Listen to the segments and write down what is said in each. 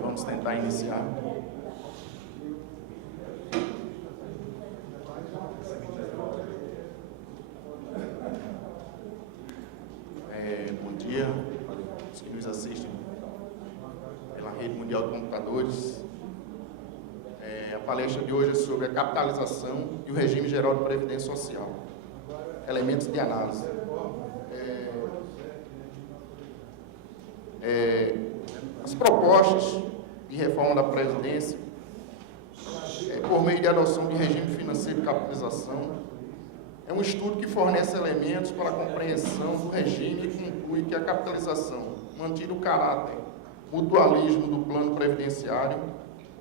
Vamos tentar iniciar. Bom dia aos que nos assistem pela Rede Mundial de Computadores. A palestra de hoje é sobre a capitalização e o regime geral de previdência social. Elementos de análise. As propostas de reforma da Previdência, por meio de adoção de regime financeiro de capitalização, é um estudo que fornece elementos para a compreensão do regime e conclui que a capitalização, mantido o caráter mutualismo do plano previdenciário,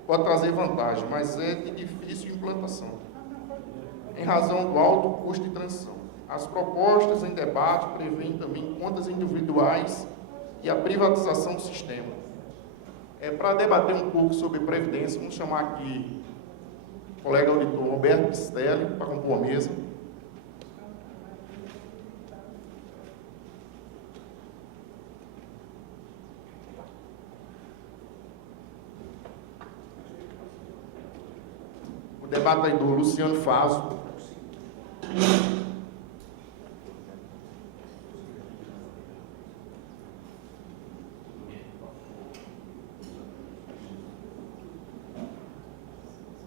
pode trazer vantagem, mas é de difícil implantação, em razão do alto custo de transição. As propostas em debate prevêem também contas individuais e a privatização do sistema. Para debater um pouco sobre Previdência, vamos chamar aqui o colega auditor Roberto Pistelli para compor a mesa. O debatedor Luciano Faso.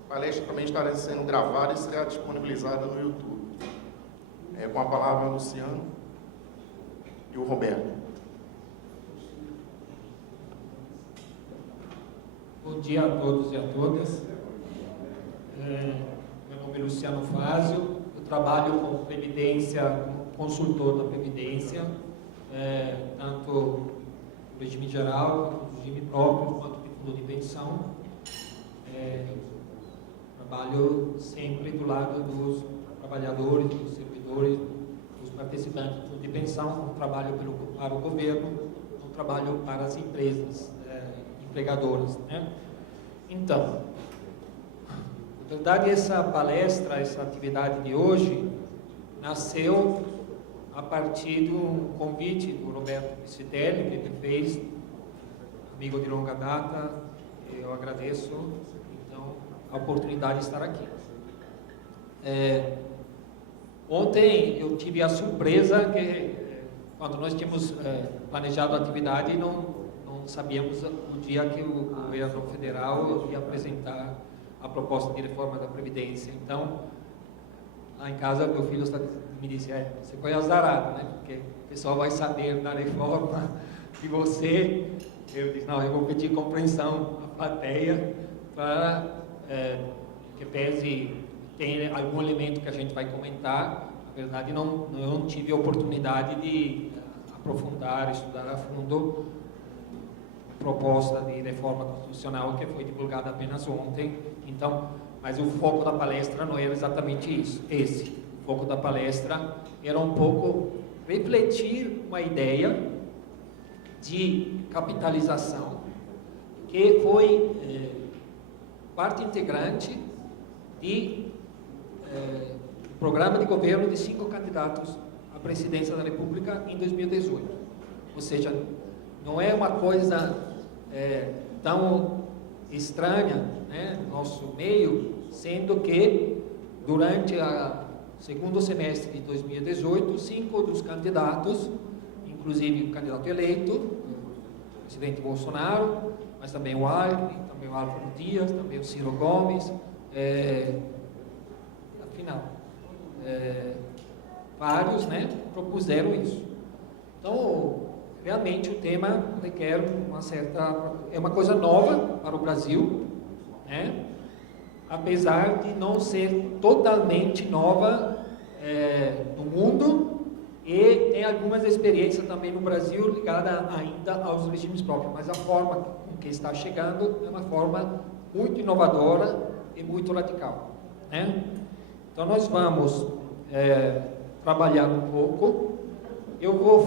A palestra também estará sendo gravada e será disponibilizada no YouTube. Com a palavra o Luciano e o Roberto. Bom dia a todos e a todas. Meu nome é Luciano Fazio, eu trabalho com Previdência, como consultor da Previdência, tanto no regime geral, no regime próprio, quanto de fundo de pensão. Trabalho sempre do lado dos trabalhadores, dos servidores, dos participantes do fundo de pensão, não trabalho para o governo, não trabalho para as empresas empregadoras, né? Então, na verdade, essa palestra, essa atividade de hoje, nasceu a partir do convite do Roberto Pistelli, que ele fez, amigo de longa data. Eu agradeço, então, a oportunidade de estar aqui. Ontem eu tive a surpresa que, quando nós tínhamos planejado a atividade, não sabíamos o dia que o governo federal ia apresentar a proposta de reforma da Previdência. Então, lá em casa, meu filho me disse, você foi azarado, né? Porque o pessoal vai saber da reforma de você. Eu disse, não, eu vou pedir compreensão à plateia para que pese tem algum elemento que a gente vai comentar. Na verdade, eu não tive a oportunidade de aprofundar, estudar a fundo a proposta de reforma constitucional que foi divulgada apenas ontem. Então, mas o foco da palestra não era exatamente isso. O foco da palestra era um pouco refletir uma ideia de capitalização que foi parte integrante de programa de governo de 5 candidatos à presidência da República em 2018. Ou seja, não é uma coisa tão estranha, né, no nosso meio, sendo que durante o segundo semestre de 2018, 5 dos candidatos, inclusive o candidato eleito, o presidente Bolsonaro, mas também o Alckmin, também o Álvaro Dias, também o Ciro Gomes, afinal, vários, né, propuseram isso. Então, realmente o tema requer é uma coisa nova para o Brasil, né? Apesar de não ser totalmente nova no mundo, e tem algumas experiências também no Brasil ligadas ainda aos regimes próprios, mas a forma com que está chegando é uma forma muito inovadora e muito radical, né? Então nós vamos trabalhar um pouco eu vou,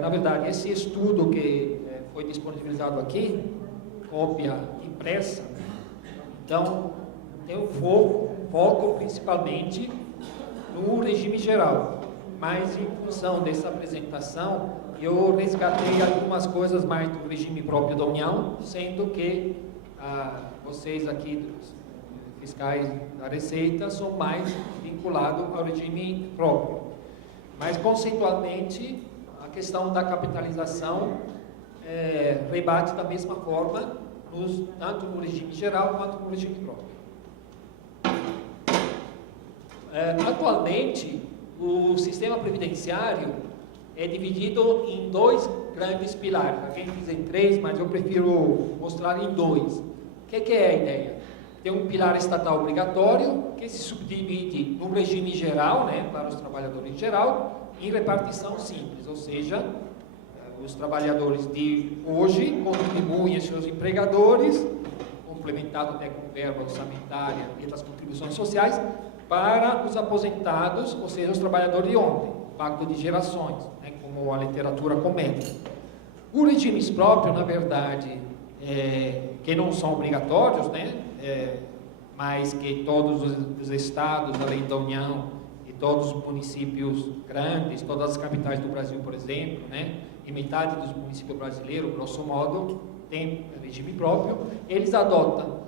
na verdade, esse estudo que foi disponibilizado aqui, cópia impressa, então tem um foco principalmente no regime geral, mas em função dessa apresentação, eu resgatei algumas coisas mais do regime próprio da União, sendo que vocês aqui, dos fiscais da Receita, são mais vinculados ao regime próprio. Mas, conceitualmente, a questão da capitalização rebate da mesma forma, tanto no regime geral quanto no regime próprio. Atualmente, o sistema previdenciário é dividido em dois grandes pilares. Alguém diz em três, mas eu prefiro mostrar em dois. O que é a ideia? Tem um pilar estatal obrigatório, que se subdivide no regime geral, né, para os trabalhadores em geral, em repartição simples, ou seja, os trabalhadores de hoje contribuem aos seus empregadores, complementado até com verba orçamentária e das contribuições sociais, para os aposentados, ou seja, os trabalhadores de ontem, pacto de gerações, né, como a literatura comenta. Os regimes próprios, na verdade, que não são obrigatórios, né, mas que todos os estados, além da União, e todos os municípios grandes, todas as capitais do Brasil, por exemplo, né, e metade dos municípios brasileiros, grosso modo, tem regime próprio, eles adotam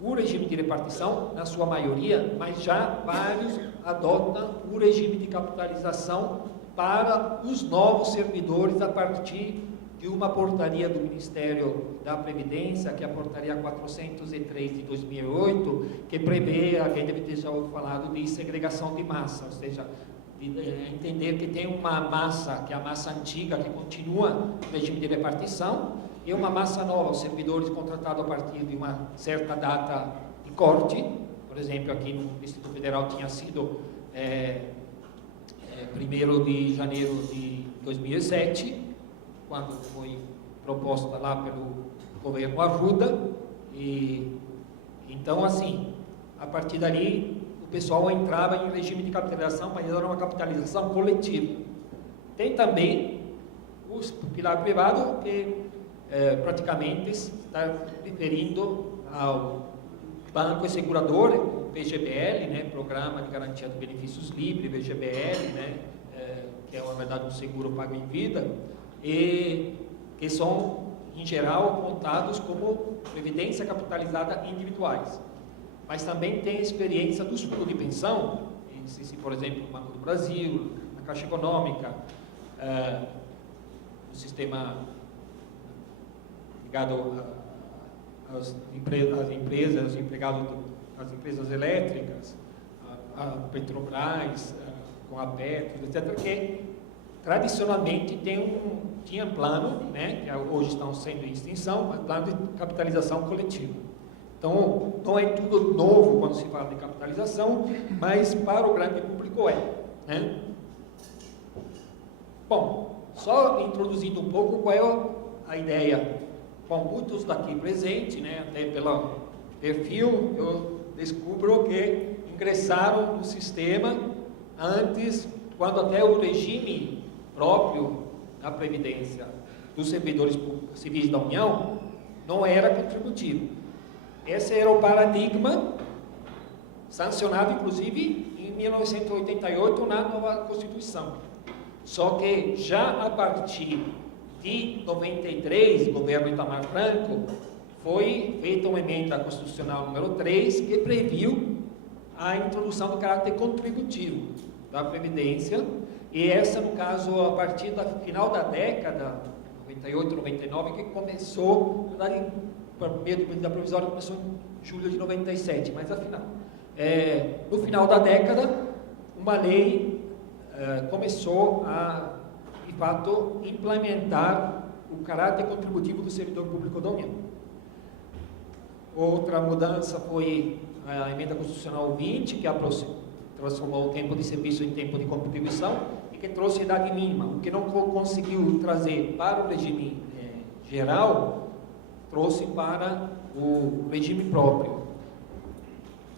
o regime de repartição, na sua maioria, mas já vários adotam o regime de capitalização para os novos servidores a partir de uma portaria do Ministério da Previdência, que é a portaria 403 de 2008, que prevê, alguém deve ter já ouvido falado, de segregação de massa, ou seja, de entender que tem uma massa, que é a massa antiga, que continua no regime de repartição, e uma massa nova, os servidores contratados a partir de uma certa data de corte. Por exemplo, aqui no Distrito Federal tinha sido 1º de janeiro de 2007, quando foi proposta lá pelo governo Arruda, e então, assim, a partir dali, o pessoal entrava em regime de capitalização, mas era uma capitalização coletiva. Tem também o pilar privado, que praticamente está referindo ao banco e segurador, o PGBL, né, Programa de Garantia de Benefícios Livres, PGBL, né, que é, na verdade, um seguro pago em vida, e que são, em geral, contados como previdência capitalizada individuais. Mas também tem a experiência dos fundos de pensão, por exemplo, o Banco do Brasil, a Caixa Econômica, o sistema ligado às empresas, aos empregados das empresas elétricas, a Petrobras, com a Petro, etc., que tradicionalmente tinha plano, né, que hoje estão sendo em extinção, mas plano de capitalização coletiva. Então, não é tudo novo quando se fala de capitalização, mas para o grande público né? Bom, só introduzindo um pouco qual é a ideia. Bom, muitos daqui presentes, né, até pelo perfil, eu descubro que ingressaram no sistema antes, quando até o regime próprio da Previdência dos servidores civis da União não era contributivo. Esse era o paradigma sancionado, inclusive, em 1988 na nova Constituição. Só que já a partir de 93, governo Itamar Franco, foi feita uma emenda constitucional número 3, que previu a introdução do caráter contributivo da Previdência, e essa, no caso, a partir do final da década, 98, 99, que começou, na verdade, por meio da provisória, começou em julho de 97, mas afinal, no final da década, uma lei começou a, de fato, implementar o caráter contributivo do servidor público da União. Outra mudança foi a emenda constitucional 20, que transformou o tempo de serviço em tempo de contribuição e que trouxe a idade mínima. O que não conseguiu trazer para o regime geral, trouxe para o regime próprio.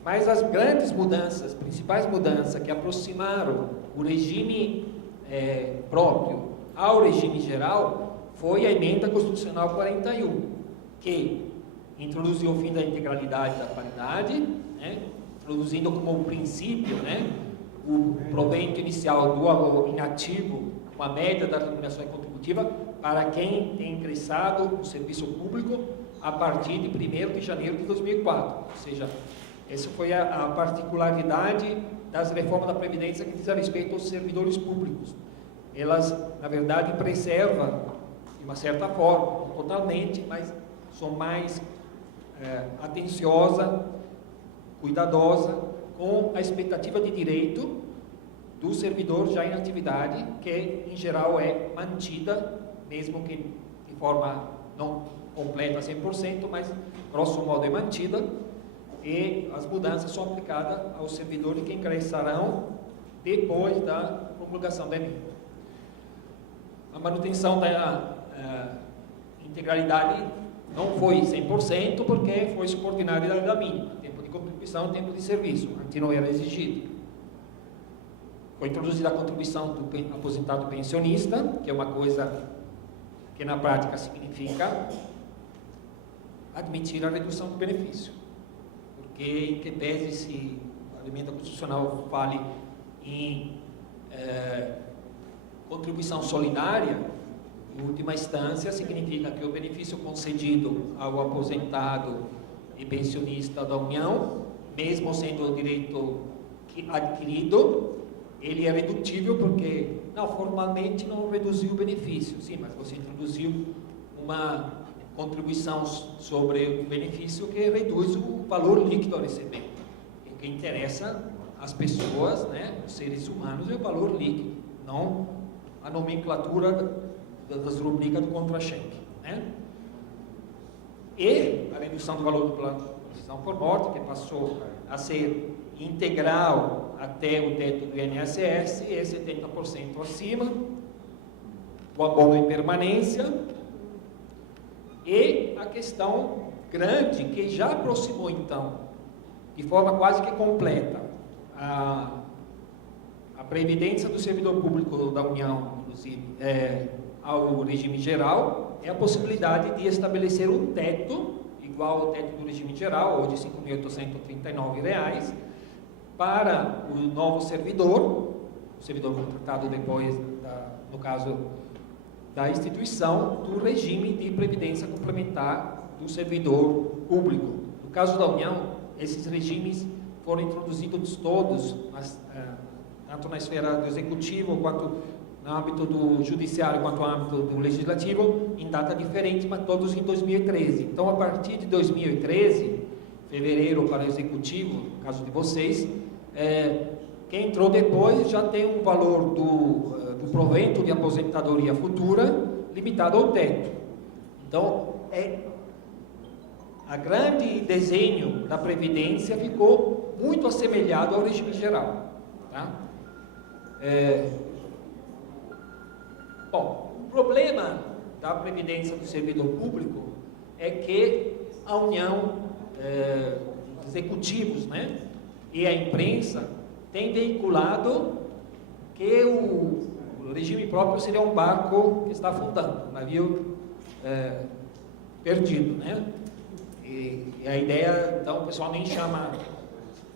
Mas as grandes mudanças, principais mudanças que aproximaram o regime próprio ao regime geral foi a Emenda Constitucional 41, que introduziu o fim da integralidade da paridade, né, introduzindo como princípio, né, o provento inicial do inativo, uma média da remuneração contributiva para quem tem ingressado no serviço público a partir de 1º de janeiro de 2004. Ou seja, essa foi a particularidade das reformas da Previdência que diz a respeito aos servidores públicos. Elas, na verdade, preservam, de uma certa forma, não totalmente, mas são mais atenciosa, cuidadosa com a expectativa de direito do servidor já em atividade, que em geral é mantida, mesmo que de forma não completa 100%, mas grosso modo é mantida, e as mudanças são aplicadas aos servidores que ingressarão depois da promulgação da emenda. A manutenção da integralidade não foi 100%, porque foi subordinada da mínima, tempo de contribuição, tempo de serviço, antes não era exigido. Foi introduzida a contribuição do aposentado pensionista, que é uma coisa que na prática significa admitir a redução do benefício, porque em que pese se a emenda constitucional fale em contribuição solidária, em última instância, significa que o benefício concedido ao aposentado e pensionista da União, mesmo sendo o direito adquirido, ele é redutível porque, não, formalmente não reduziu o benefício, sim, mas você introduziu uma contribuição sobre o benefício que reduz o valor líquido a receber. O que interessa às pessoas, né, os seres humanos, é o valor líquido, não a nomenclatura das rubricas do contra-cheque, né? E a redução do valor do plano de proteção por morte, que passou a ser integral até o teto do INSS, e 70% acima, o abono em permanência, e a questão grande, que já aproximou então, de forma quase que completa, a previdência do servidor público da União, inclusive, ao regime geral, é a possibilidade de estabelecer um teto, igual ao teto do regime geral, ou de R$ 5.839, para o novo servidor, o servidor contratado depois, no caso da instituição, do regime de previdência complementar do servidor público. No caso da União, esses regimes foram introduzidos todos, tanto na esfera do executivo, quanto no âmbito do judiciário, quanto no âmbito do legislativo, em data diferente, mas todos em 2013. Então, a partir de 2013, fevereiro para o executivo, no caso de vocês, quem entrou depois já tem um valor do provento de aposentadoria futura limitado ao teto. Então, a grande desenho da Previdência ficou muito assemelhado ao regime geral. Tá? Bom, o problema da Previdência do servidor público é que a União, os executivos, né, e a imprensa têm veiculado que o regime próprio seria um barco que está afundando, um navio perdido, né? E a ideia, então, o pessoal nem chama,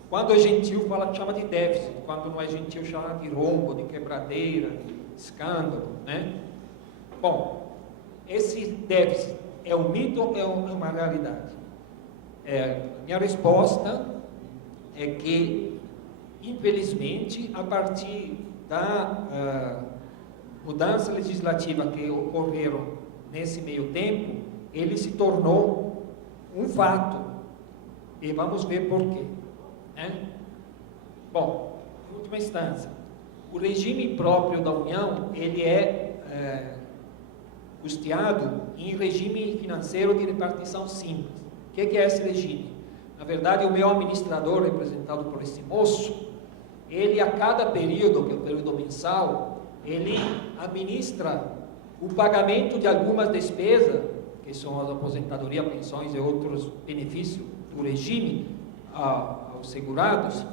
quando é gentil, chama de déficit, quando não é gentil, chama de rombo, de quebradeira, de escândalo, né? Bom, esse déficit é um mito ou é uma realidade? Minha resposta é que, infelizmente, a partir da mudança legislativa que ocorreram nesse meio tempo, ele se tornou um fato, e vamos ver por quê, né? Bom, em última instância, o regime próprio da União, ele é custeado em regime financeiro de repartição simples. O que é esse regime? Na verdade, o meu administrador, representado por esse moço, ele a cada período, que é o período mensal, ele administra o pagamento de algumas despesas, que são as aposentadorias, pensões e outros benefícios do regime aos segurados,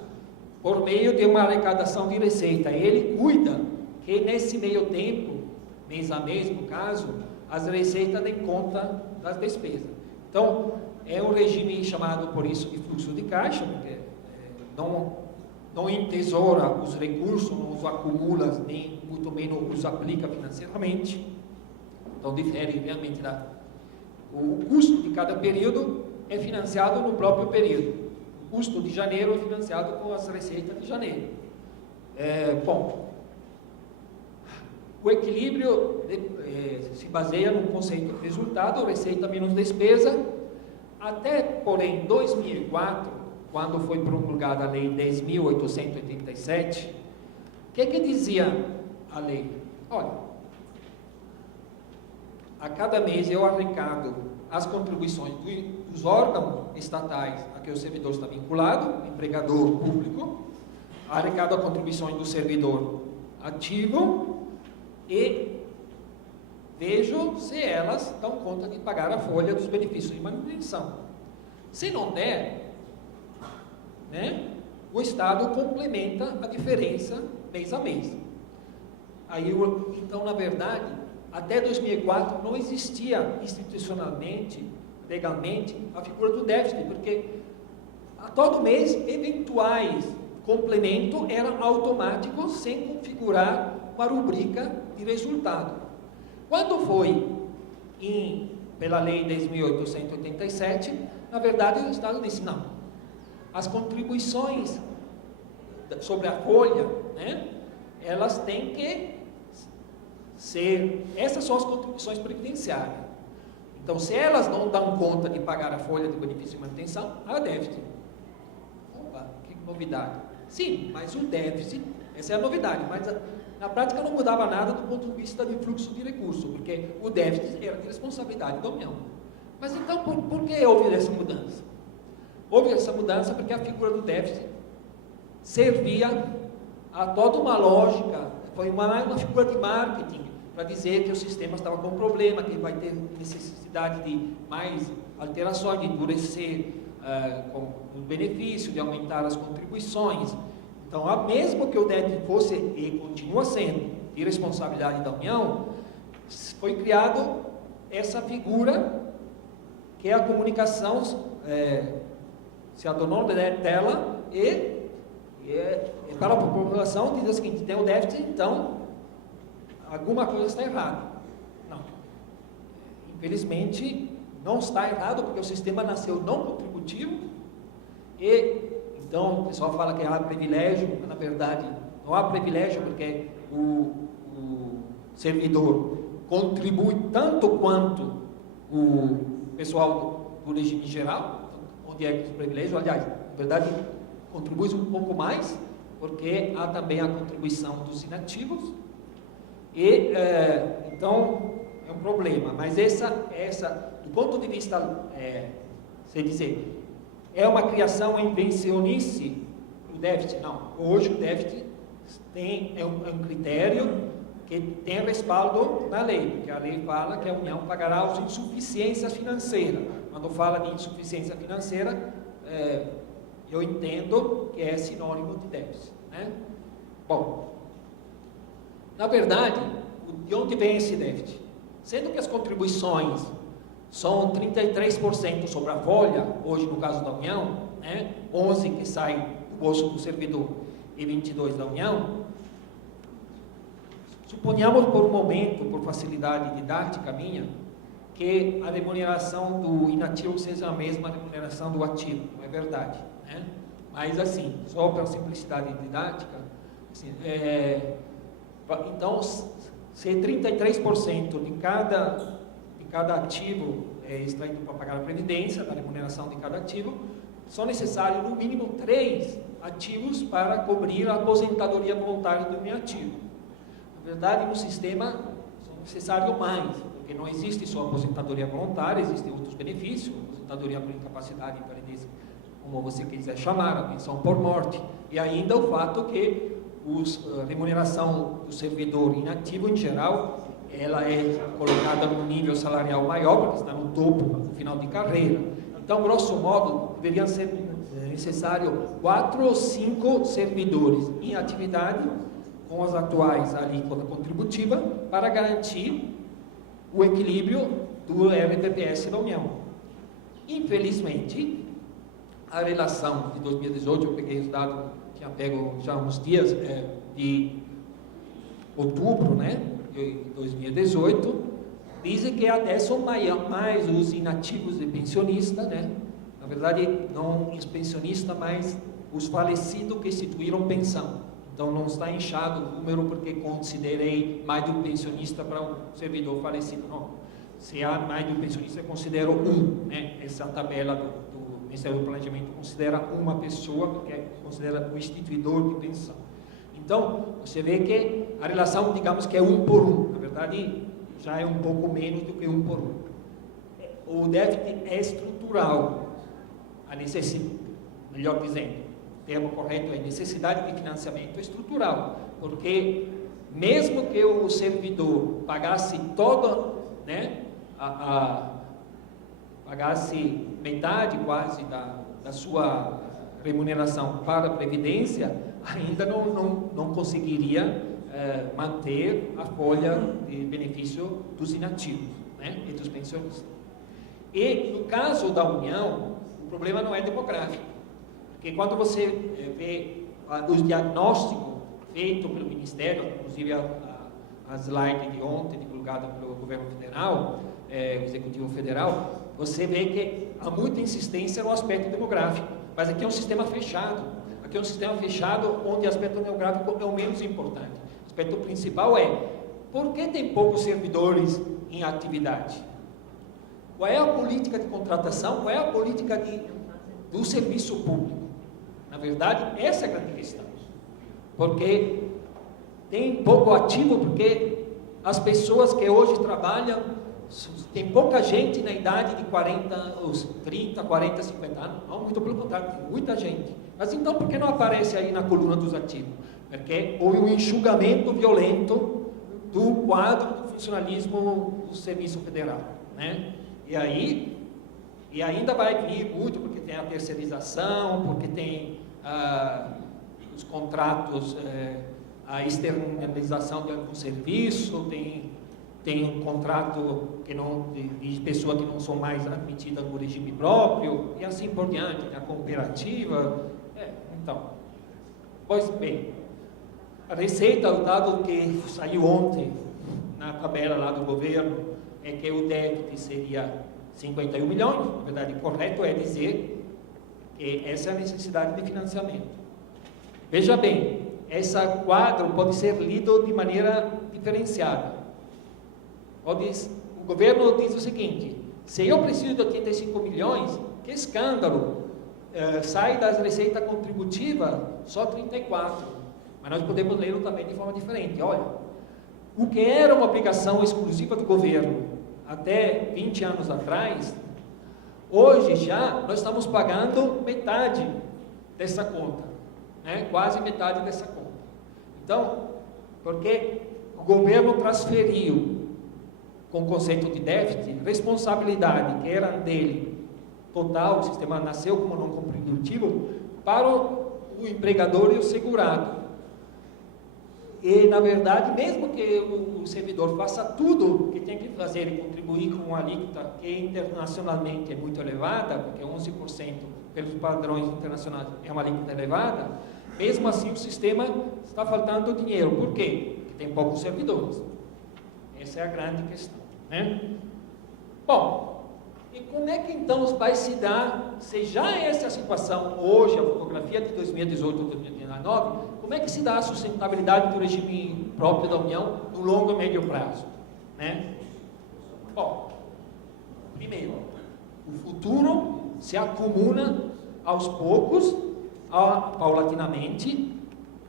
por meio de uma arrecadação de receita. Ele cuida que nesse meio tempo, mês a mês, no caso, as receitas dêem conta das despesas. Então, é um regime chamado, por isso, de fluxo de caixa, porque não entesoura os recursos, não os acumula, nem muito menos os aplica financeiramente. Então, difere realmente o custo de cada período é financiado no próprio período. O custo de janeiro é financiado com as receitas de janeiro. Bom, o equilíbrio se baseia no conceito de resultado, receita menos despesa, até, porém, 2004, quando foi promulgada a Lei 10.887, o que dizia a lei? Olha, a cada mês eu arrecado as contribuições dos órgãos estatais a que o servidor está vinculado, empregador público, arrecado as contribuições do servidor ativo e vejo se elas dão conta de pagar a folha dos benefícios de manutenção. Se não der, né, o Estado complementa a diferença mês a mês. Então, na verdade, até 2004 não existia institucionalmente, legalmente, a figura do déficit, porque a todo mês eventuais complementos eram automáticos sem configurar uma rubrica de resultado. Quando foi pela Lei 10.887, na verdade o Estado disse, não, as contribuições sobre a folha, né, elas têm que ser, essas são as contribuições previdenciárias. Então, se elas não dão conta de pagar a folha de benefício de manutenção, há déficit. Opa, que novidade. Sim, mas o déficit, essa é a novidade, mas na prática não mudava nada do ponto de vista de fluxo de recursos, porque o déficit era de responsabilidade da União. Mas então, por que houve essa mudança? Houve essa mudança porque a figura do déficit servia a toda uma lógica, foi uma figura de marketing, para dizer que o sistema estava com problema, que vai ter necessidade de mais alterações, de endurecer com o benefício, de aumentar as contribuições. Então, mesmo que o déficit fosse e continua sendo de responsabilidade da União, foi criado essa figura que é a comunicação, se adonou dela e para a população diz o seguinte, tem o déficit, então alguma coisa está errada. Não. Infelizmente, não está errado, porque o sistema nasceu não contributivo e então, o pessoal fala que há privilégio, mas na verdade não há privilégio, porque o servidor contribui tanto quanto o pessoal do regime geral, onde é que o privilégio, aliás, na verdade, contribui um pouco mais, porque há também a contribuição dos inativos, e então é um problema, mas essa do ponto de vista, se dizer, é uma criação invencionice do déficit? Não. Hoje o déficit é um critério que tem respaldo na lei, porque a lei fala que a União pagará as insuficiências financeiras. Quando fala de insuficiência financeira, eu entendo que é sinônimo de déficit, né? Bom, na verdade, de onde vem esse déficit? Sendo que as contribuições são 33% sobre a folha, hoje no caso da União, né? 11% que sai do bolso do servidor e 22% da União. Suponhamos por um momento, por facilidade didática minha, que a remuneração do inativo seja a mesma remuneração do ativo. Não é verdade, né? Mas assim, só para simplicidade didática, assim, então, se 33% de cada ativo é extraído para pagar a previdência, da remuneração de cada ativo, são necessários no mínimo 3 ativos para cobrir a aposentadoria voluntária do inativo. Na verdade, no sistema são necessários mais, porque não existe só aposentadoria voluntária, existem outros benefícios, aposentadoria por incapacidade, invalidez, como você quiser chamar, a pensão por morte, e ainda o fato que a remuneração do servidor inativo, em geral, ela é colocada num nível salarial maior, porque está no topo, no final de carreira. Então, grosso modo, deveriam ser necessários 4 ou 5 servidores em atividade com as atuais alíquota contributiva para garantir o equilíbrio do RPPS da União. Infelizmente, a relação de 2018, eu peguei os dados, tinha pego já há uns dias, de outubro, né, de 2018, dizem que até são mais os inativos de pensionista, né, na verdade, não os pensionistas, mas os falecidos que instituíram pensão. Então, não está inchado o número porque considerei mais de um pensionista para um servidor falecido, não. Se há mais de um pensionista, eu considero né? Essa tabela do Ministério do Planejamento considera uma pessoa, porque considera o instituidor de pensão. Então, você vê que a relação, digamos que é 1 por 1. Na verdade, já é um pouco menos do que 1 por 1. O déficit é estrutural. A necessidade, melhor dizendo, o termo correto é necessidade de financiamento estrutural, porque mesmo que o servidor pagasse todo, né, pagasse metade quase da sua remuneração para a Previdência, ainda não conseguiria manter a folha de benefício dos inativos, né, e dos pensionistas. E no caso da União, o problema não é demográfico, porque quando você vê os diagnósticos feitos pelo Ministério, inclusive a slide de ontem, divulgada pelo Governo Federal, o Executivo Federal, você vê que há muita insistência no aspecto demográfico, mas aqui é um sistema fechado. Aqui é um sistema fechado onde o aspecto demográfico é o menos importante. O aspecto principal é, por que tem poucos servidores em atividade? Qual é a política de contratação? Qual é a política do serviço público? Na verdade, essa é a grande questão. Porque tem pouco ativo, porque as pessoas que hoje trabalham, tem pouca gente na idade de 30, 40, 50 anos. Não, muito pelo contrário, tem muita gente. Mas então, por que não aparece aí na coluna dos ativos? Porque houve um enxugamento violento do quadro do funcionalismo do Serviço Federal, né? E ainda vai vir muito, porque tem a terceirização, porque tem os contratos, a externalização de algum serviço, tem um contrato de pessoas que não são mais admitidas no regime próprio, e assim por diante, a cooperativa. Então, pois bem, a receita, o dado que saiu ontem na tabela lá do governo, é que o déficit seria 51 milhões, na verdade, o correto é dizer que essa é a necessidade de financiamento. Veja bem, esse quadro pode ser lido de maneira diferenciada. O governo diz o seguinte: se eu preciso de 85 milhões, que escândalo, sai das receitas contributivas só 34. Mas nós podemos ler também de forma diferente. Olha, o que era uma obrigação exclusiva do governo até 20 anos atrás, hoje já nós estamos pagando metade dessa conta, né? Quase metade dessa conta. Então, porque o governo transferiu, com o conceito de déficit, responsabilidade que era dele, total, o sistema nasceu como não contributivo, para o empregador e o segurado. E, na verdade, mesmo que o servidor faça tudo que tem que fazer e contribuir com uma alíquota que internacionalmente é muito elevada, porque 11% pelos padrões internacionais é uma alíquota elevada, mesmo assim o sistema está faltando dinheiro. Por quê? Porque tem poucos servidores. Essa é a grande questão, né? Bom, e como é que então vai se dar, se já é essa a situação hoje, a fotografia de 2018 ou 2019, como é que se dá a sustentabilidade do regime próprio da União no longo e médio prazo, né? Bom, primeiro, o futuro se acumula aos poucos, paulatinamente,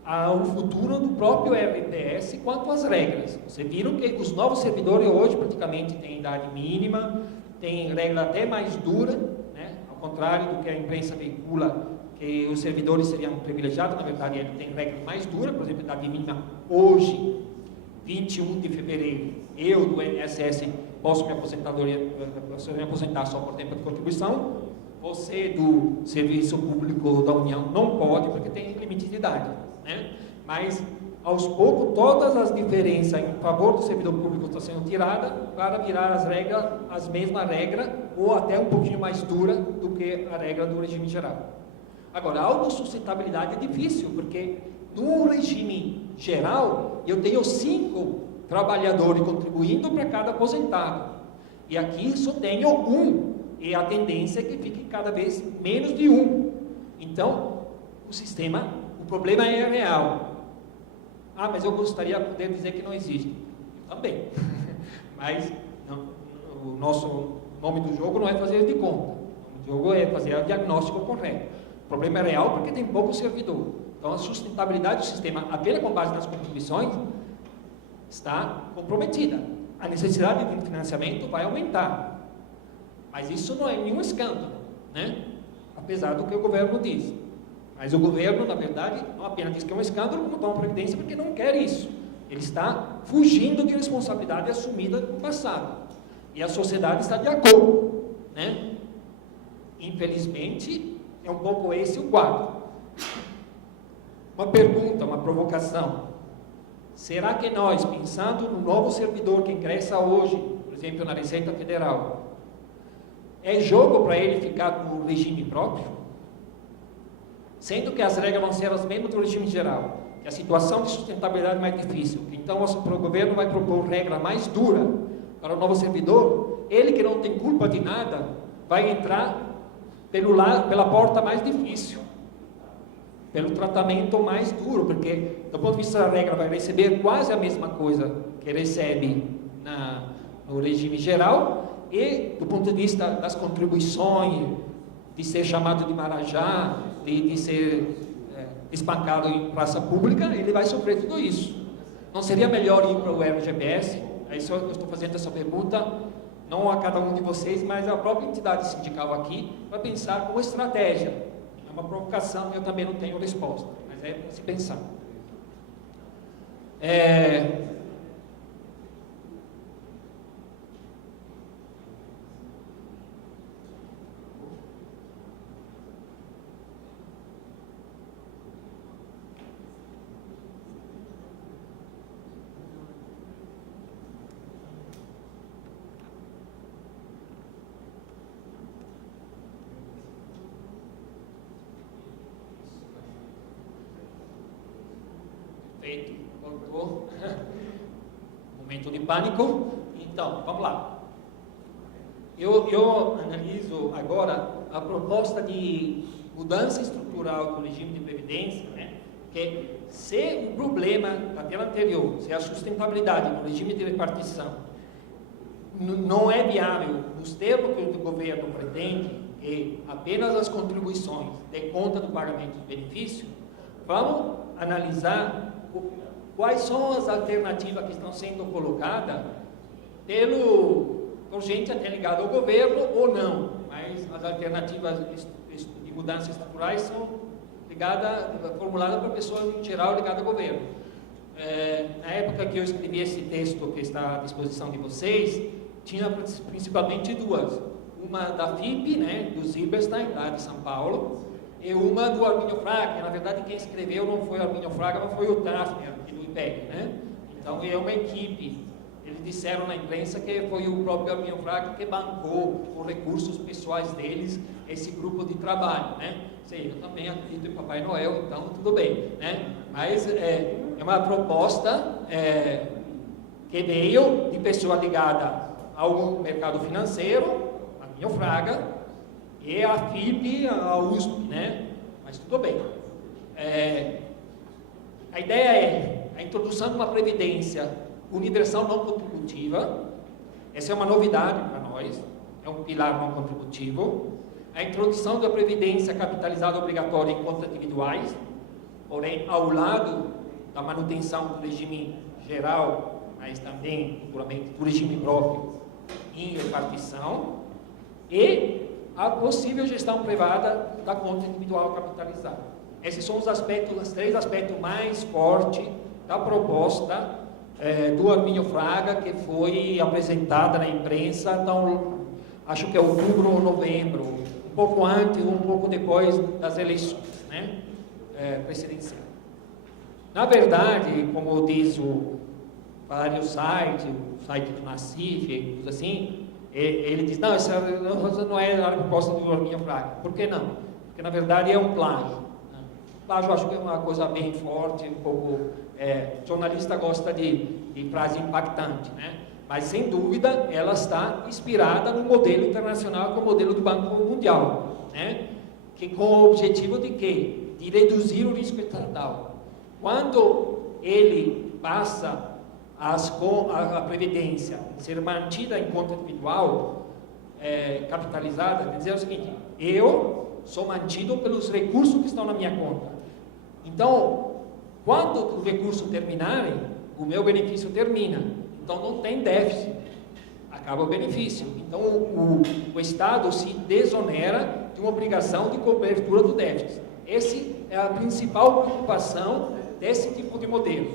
ao futuro do próprio RPS quanto às regras. Vocês viram que os novos servidores hoje praticamente têm idade mínima, tem regra até mais dura, né? Ao contrário do que a imprensa veicula, que os servidores seriam privilegiados, na verdade ele tem regra mais dura, por exemplo, idade mínima hoje, 21 de fevereiro, eu do INSS posso me aposentar só por tempo de contribuição, você do Serviço Público da União não pode, porque tem limite de idade, né? Mas aos poucos, todas as diferenças em favor do servidor público estão sendo tiradas para virar as regras, as mesmas regras, ou até um pouquinho mais dura do que a regra do regime geral. Agora, a autossustentabilidade é difícil, porque no regime geral, eu tenho 5 trabalhadores contribuindo para cada aposentado. E aqui só tenho 1, e a tendência é que fique cada vez menos de 1. Então, o problema é real. Ah, mas eu gostaria de poder dizer que não existe. Eu também. Mas não, o nome do jogo não é fazer de conta. O nome do jogo é fazer o diagnóstico correto. O problema é real porque tem pouco servidor. Então, a sustentabilidade do sistema, apenas com base nas contribuições, está comprometida. A necessidade de financiamento vai aumentar. Mas isso não é nenhum escândalo, né? Apesar do que o governo diz. Mas o governo, na verdade, não apenas diz que é um escândalo, como toma providência, porque não quer isso. Ele está fugindo de responsabilidade assumida no passado. E a sociedade está de acordo, né? Infelizmente, é um pouco esse o quadro. Uma pergunta, uma provocação. Será que nós, pensando no novo servidor que ingressa hoje, por exemplo, na Receita Federal, é jogo para ele ficar no regime próprio? Sendo que as regras vão ser as mesmas do regime geral, que a situação de sustentabilidade é mais difícil, então o governo vai propor regra mais dura para o novo servidor, ele que não tem culpa de nada, vai entrar pela porta mais difícil, pelo tratamento mais duro, porque do ponto de vista da regra vai receber quase a mesma coisa que recebe no regime geral, e do ponto de vista das contribuições, de ser chamado de marajá, de ser espancado em praça pública, ele vai sofrer tudo isso. Não seria melhor ir para o RGPS? Aí só eu estou fazendo essa pergunta, não a cada um de vocês, mas a própria entidade sindical aqui, para pensar como estratégia. É uma provocação, eu também não tenho resposta, mas é para se pensar. Voltou. Momento de pânico. Então, vamos lá. Eu analiso agora a proposta de mudança estrutural do regime de previdência, né? Que se o problema da tela anterior, se a sustentabilidade do regime de repartição não é viável nos termos que o governo pretende, que apenas as contribuições dê conta do pagamento dos benefícios, vamos analisar quais são as alternativas que estão sendo colocadas por gente até ligada ao governo ou não, mas as alternativas de mudanças estruturais são formuladas por pessoas em geral ligadas ao governo. Na época que eu escrevi esse texto que está à disposição de vocês, tinha principalmente 2. Uma da FIP, né, do Zilberstein, lá de São Paulo, e uma do Arminio Fraga, que na verdade quem escreveu não foi o Arminio Fraga, mas foi o Trafner, do IPEC, né? Então é uma equipe. Eles disseram na imprensa que foi o próprio Arminio Fraga que bancou, com recursos pessoais deles, esse grupo de trabalho, né? Sei, eu também acredito em Papai Noel, então tudo bem, né? Mas é uma proposta que veio de pessoa ligada ao mercado financeiro, Arminio Fraga, e a FIP, a USP, né? Mas tudo bem. A ideia é a introdução de uma previdência universal não contributiva. Essa é uma novidade para nós, é um pilar não contributivo. A introdução da previdência capitalizada obrigatória em contas individuais, porém ao lado da manutenção do regime geral, mas também, futuramente, do regime próprio em repartição, e a possível gestão privada da conta individual capitalizada. Esses são os 3 aspectos mais fortes da proposta do Arminio Fraga, que foi apresentada na imprensa, então, acho que é outubro ou novembro, um pouco antes ou um pouco depois das eleições, né, presidenciais. Na verdade, como diz vários sites, o site do Nassif, assim, ele diz, não, essa não é a proposta do Horminha Fraga. Por que não? Porque, na verdade, é um plágio. Né? Plágio, eu acho que é uma coisa bem forte, um pouco... jornalista gosta de frase impactante, né? Mas, sem dúvida, ela está inspirada no modelo internacional, que é o modelo do Banco Mundial, né? Que com o objetivo de quê? De reduzir o risco estatal. Quando ele passa a previdência ser mantida em conta individual, capitalizada, quer dizer o seguinte, eu sou mantido pelos recursos que estão na minha conta. Então, quando o recurso terminarem, o meu benefício termina. Então, não tem déficit. Acaba o benefício. Então, o Estado se desonera de uma obrigação de cobertura do déficit. Essa é a principal preocupação desse tipo de modelo.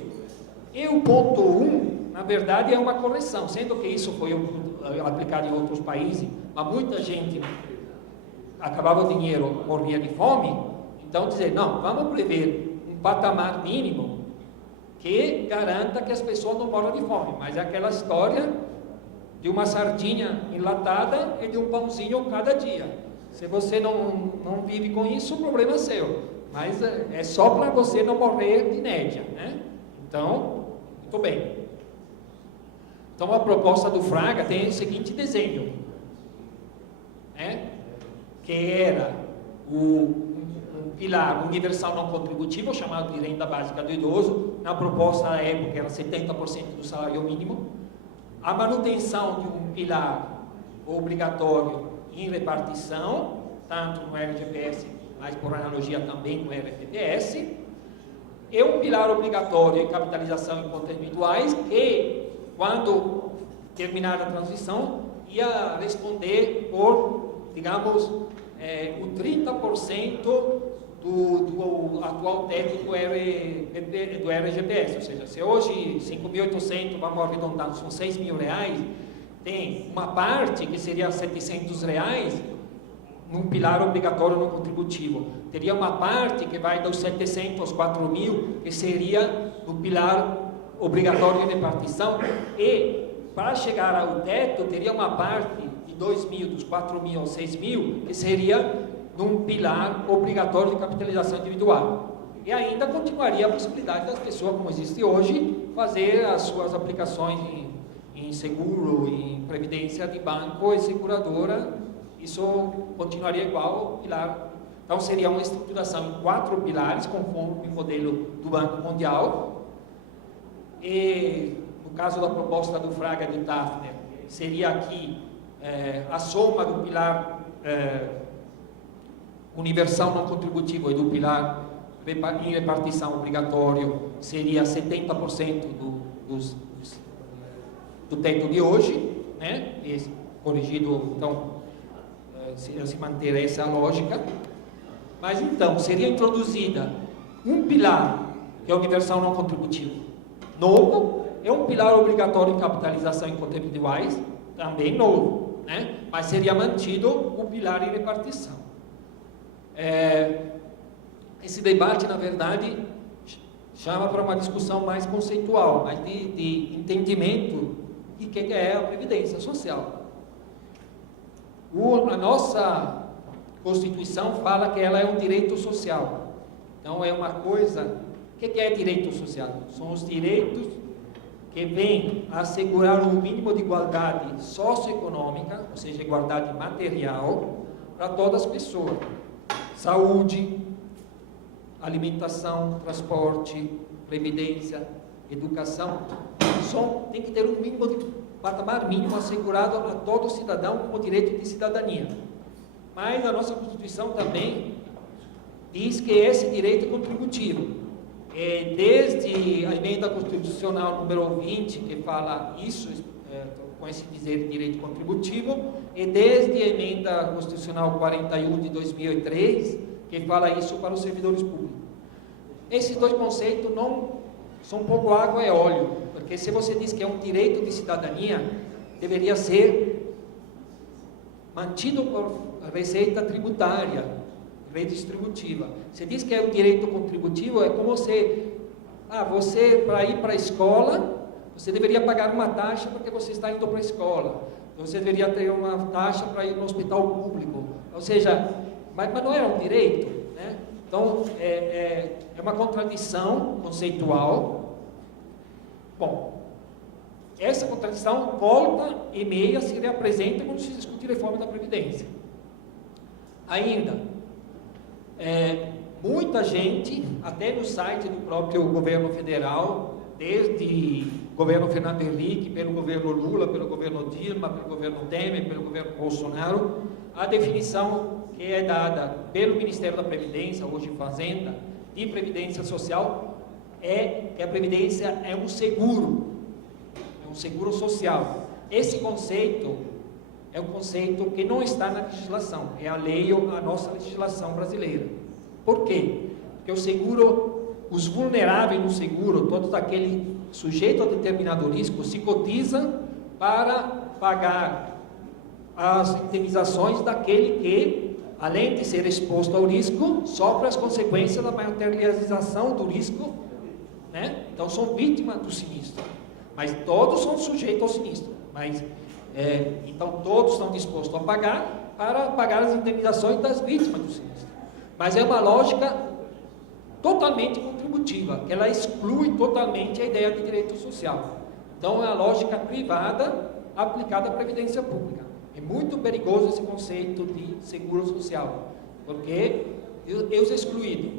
E o ponto 1, na verdade, é uma correção, sendo que isso foi aplicado em outros países, mas muita gente acabava o dinheiro, morria de fome. Então, dizer, não, vamos prever um patamar mínimo que garanta que as pessoas não morram de fome. Mas é aquela história de uma sardinha enlatada e de um pãozinho cada dia. Se você não vive com isso, o problema é seu. Mas é só para você não morrer de nédia, né? Então, muito bem. Então, a proposta do Fraga tem o seguinte desenho, né? Que era um pilar universal não contributivo, chamado de renda básica do idoso. Na proposta da época era 70% do salário mínimo. A manutenção de um pilar obrigatório em repartição, tanto no RGPS, mas por analogia também no RFPS, e um pilar obrigatório em capitalização em contas individuais, que, quando terminar a transição, ia responder por, digamos, o 30% do atual teto do RGPS, ou seja, se hoje 5.800, vamos arredondar, são 6 mil reais, tem uma parte que seria 700 reais num pilar obrigatório não contributivo, teria uma parte que vai dos 700 aos 4.000, que seria no pilar obrigatório de repartição, e para chegar ao teto teria uma parte de 2.000, dos 4.000 aos 6.000, que seria num pilar obrigatório de capitalização individual. E ainda continuaria a possibilidade das pessoas, como existe hoje, fazer as suas aplicações em seguro, em previdência de banco e seguradora. Isso continuaria igual ao pilar. Então, seria uma estruturação em 4 pilares, conforme o modelo do Banco Mundial. E, no caso da proposta do Fraga e do Tafner, seria aqui a soma do pilar universal não contributivo e do pilar em repartição obrigatório, seria 70% do teto de hoje, né? E corrigido, então, se manter essa lógica. Mas, então, seria introduzida um pilar, que é universal não contributivo, novo, é um pilar obrigatório em capitalização em contas individuais, também novo, né? Mas seria mantido o pilar em repartição. Esse debate, na verdade, chama para uma discussão mais conceitual, mais de entendimento de que é a Previdência Social. A nossa Constituição fala que ela é um direito social. Então, é uma coisa... O que é direito social? São os direitos que vêm a assegurar um mínimo de igualdade socioeconômica, ou seja, igualdade material, para todas as pessoas. Saúde, alimentação, transporte, previdência, educação, tem que ter um mínimo de patamar mínimo assegurado a todo cidadão como direito de cidadania. Mas a nossa Constituição também diz que esse direito é contributivo. Desde a emenda constitucional número 20, que fala isso, com esse dizer direito contributivo, e desde a emenda constitucional 41 de 2003, que fala isso para os servidores públicos. Esses dois conceitos não são um pouco água e óleo, porque se você diz que é um direito de cidadania, deveria ser mantido por receita tributária, redistributiva. Se diz que é um direito contributivo, é como se você, para ir para a escola, você deveria pagar uma taxa porque você está indo para a escola. Você deveria ter uma taxa para ir no hospital público. Ou seja, mas não era um direito, né? Então, é uma contradição conceitual. Bom, essa contradição volta e meia se reapresenta quando se discute reforma da Previdência. Ainda, muita gente, até no site do próprio governo federal, desde o governo Fernando Henrique, pelo governo Lula, pelo governo Dilma, pelo governo Temer, pelo governo Bolsonaro, a definição que é dada pelo Ministério da Previdência, hoje Fazenda, de Previdência Social, é que a Previdência é um seguro social. Esse conceito é um conceito que não está na legislação, é alheio à nossa legislação brasileira. Por quê? Porque o seguro, os vulneráveis no seguro, todo aquele sujeito a determinado risco, se cotiza para pagar as indenizações daquele que, além de ser exposto ao risco, sofre as consequências da materialização do risco, né? Então são vítimas do sinistro, mas todos são sujeitos ao sinistro, mas então todos estão dispostos a pagar para pagar as indenizações das vítimas do sinistro, mas é uma lógica totalmente contributiva, que ela exclui totalmente a ideia de direito social. Então é a lógica privada aplicada à previdência pública. É muito perigoso esse conceito de seguro social, porque os excluídos,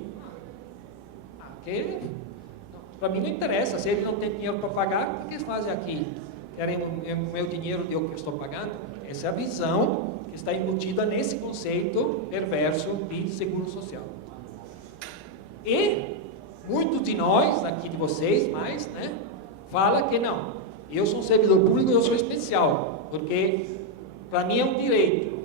para mim não interessa, se ele não tem dinheiro para pagar, o que eles fazem aqui? Querem o meu dinheiro de eu que estou pagando? Essa é a visão que está embutida nesse conceito perverso de seguro social. E muitos de nós, aqui de vocês, mais, né, fala que não, eu sou um servidor público, eu sou especial, porque para mim é um direito,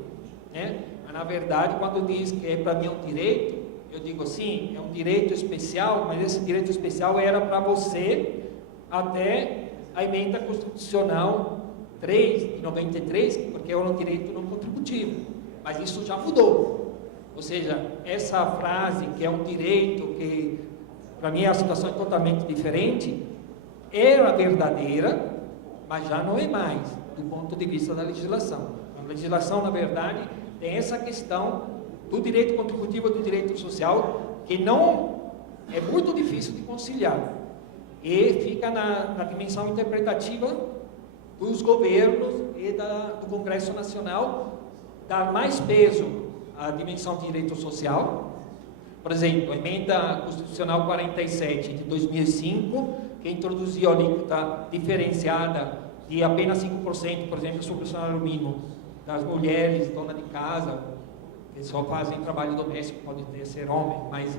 né? Mas na verdade, quando diz que para mim é um direito, eu digo assim, é um direito especial, mas esse direito especial era para você até a emenda constitucional 3 de 93, porque era um direito não contributivo, mas isso já mudou. Ou seja, essa frase que é um direito, que para mim a situação é totalmente diferente, era verdadeira, mas já não é mais, do ponto de vista da legislação. A legislação, na verdade, tem essa questão do direito contributivo e do direito social, que não é muito difícil de conciliar, e fica na dimensão interpretativa dos governos e do Congresso Nacional, dar mais peso à dimensão de direito social. Por exemplo, a emenda constitucional 47 de 2005, que introduziu a alíquota diferenciada de apenas 5%, por exemplo, sobre o salário mínimo das mulheres, dona de casa, que só fazem trabalho doméstico, pode ser homem, mas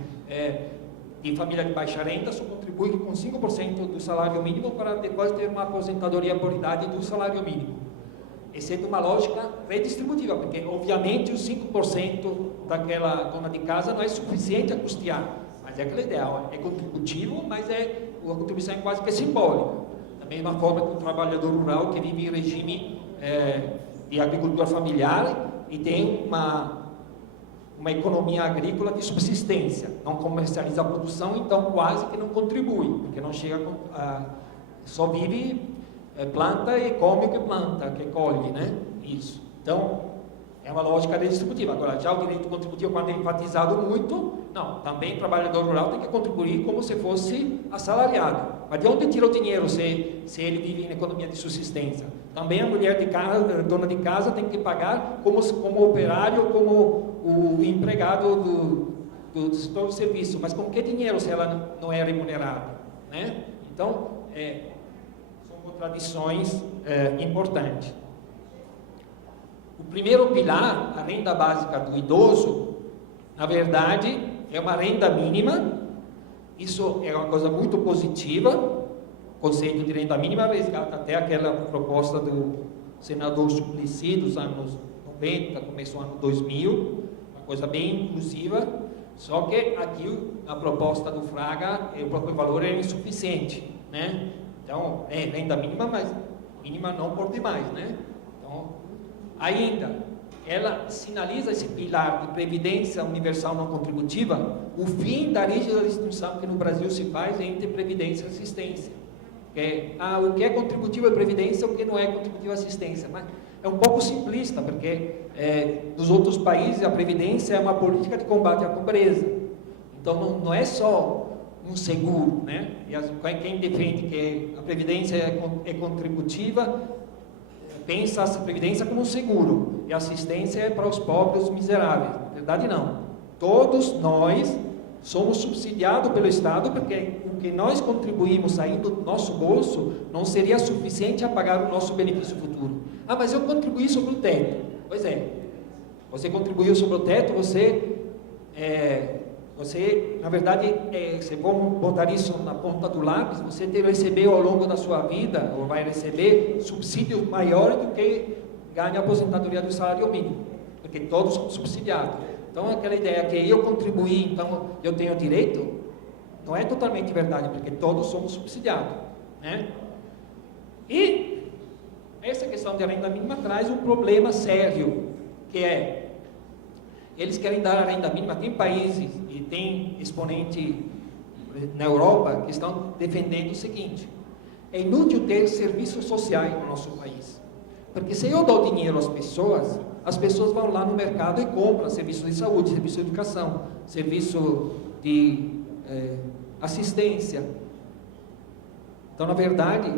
de família de baixa renda, só contribui com 5% do salário mínimo para depois ter uma aposentadoria por idade do salário mínimo. Essa é uma lógica redistributiva, porque obviamente os 5% daquela dona de casa não é suficiente a custear, mas é aquela ideia, é contributivo, mas a contribuição é quase que simbólica. Da mesma forma que o trabalhador rural que vive em regime de agricultura familiar e tem uma economia agrícola de subsistência, não comercializa a produção, então quase que não contribui, porque não chega só vive, planta e come o que planta, que colhe, né? Isso. Então, é uma lógica redistributiva. Agora, já o direito contributivo, quando é enfatizado muito, não, também o trabalhador rural tem que contribuir como se fosse assalariado. Mas de onde tira o dinheiro se ele vive em economia de subsistência? Também a mulher de casa, dona de casa, tem que pagar como operário, como o empregado do setor de serviço. Mas com que dinheiro se ela não é remunerada? Né? Então, são contradições importantes. O primeiro pilar, a renda básica do idoso, na verdade, é uma renda mínima. Isso é uma coisa muito positiva. O conceito de renda mínima resgata até aquela proposta do senador Suplicy dos anos 90, começou no ano 2000, uma coisa bem inclusiva. Só que aqui a proposta do Fraga, o próprio valor é insuficiente, né? Então, renda mínima, mas mínima não por demais, né? Então, ainda, ela sinaliza esse pilar de previdência universal não contributiva, o fim da rígida distinção que no Brasil se faz entre previdência e assistência. O que é contributivo é previdência, o que não é contributivo é assistência. Mas é um pouco simplista, porque nos outros países a previdência é uma política de combate à pobreza. Então não é só um seguro, né? E quem defende que a previdência é contributiva pensa a previdência como um seguro e a assistência é para os pobres, os miseráveis. Na verdade não. Todos nós somos subsidiados pelo Estado, porque o que nós contribuímos saindo do nosso bolso não seria suficiente a pagar o nosso benefício futuro. Ah, mas eu contribuí sobre o teto. Pois é, você contribuiu sobre o teto, você, na verdade, se vamos botar isso na ponta do lápis, você recebeu ao longo da sua vida, ou vai receber, subsídios maiores do que ganha a aposentadoria do salário mínimo, porque todos são subsidiados. Então, aquela ideia que eu contribuí, então eu tenho direito, não é totalmente verdade, porque todos somos subsidiados, né? E essa questão de renda mínima traz um problema sério, que é, eles querem dar a renda mínima, tem países e tem exponente na Europa que estão defendendo o seguinte: é inútil ter serviços sociais no nosso país, porque se eu dou dinheiro às pessoas vão lá no mercado e compram serviço de saúde, serviço de educação, serviço de assistência. Então, na verdade,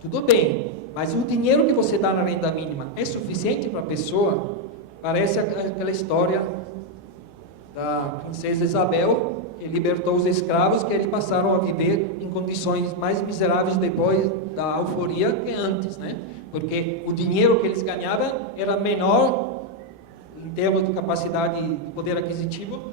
tudo bem, mas o dinheiro que você dá na renda mínima é suficiente para a pessoa? Parece aquela história da princesa Isabel, que libertou os escravos, que eles passaram a viver em condições mais miseráveis depois da euforia que antes, né? Porque o dinheiro que eles ganhavam era menor em termos de capacidade de poder aquisitivo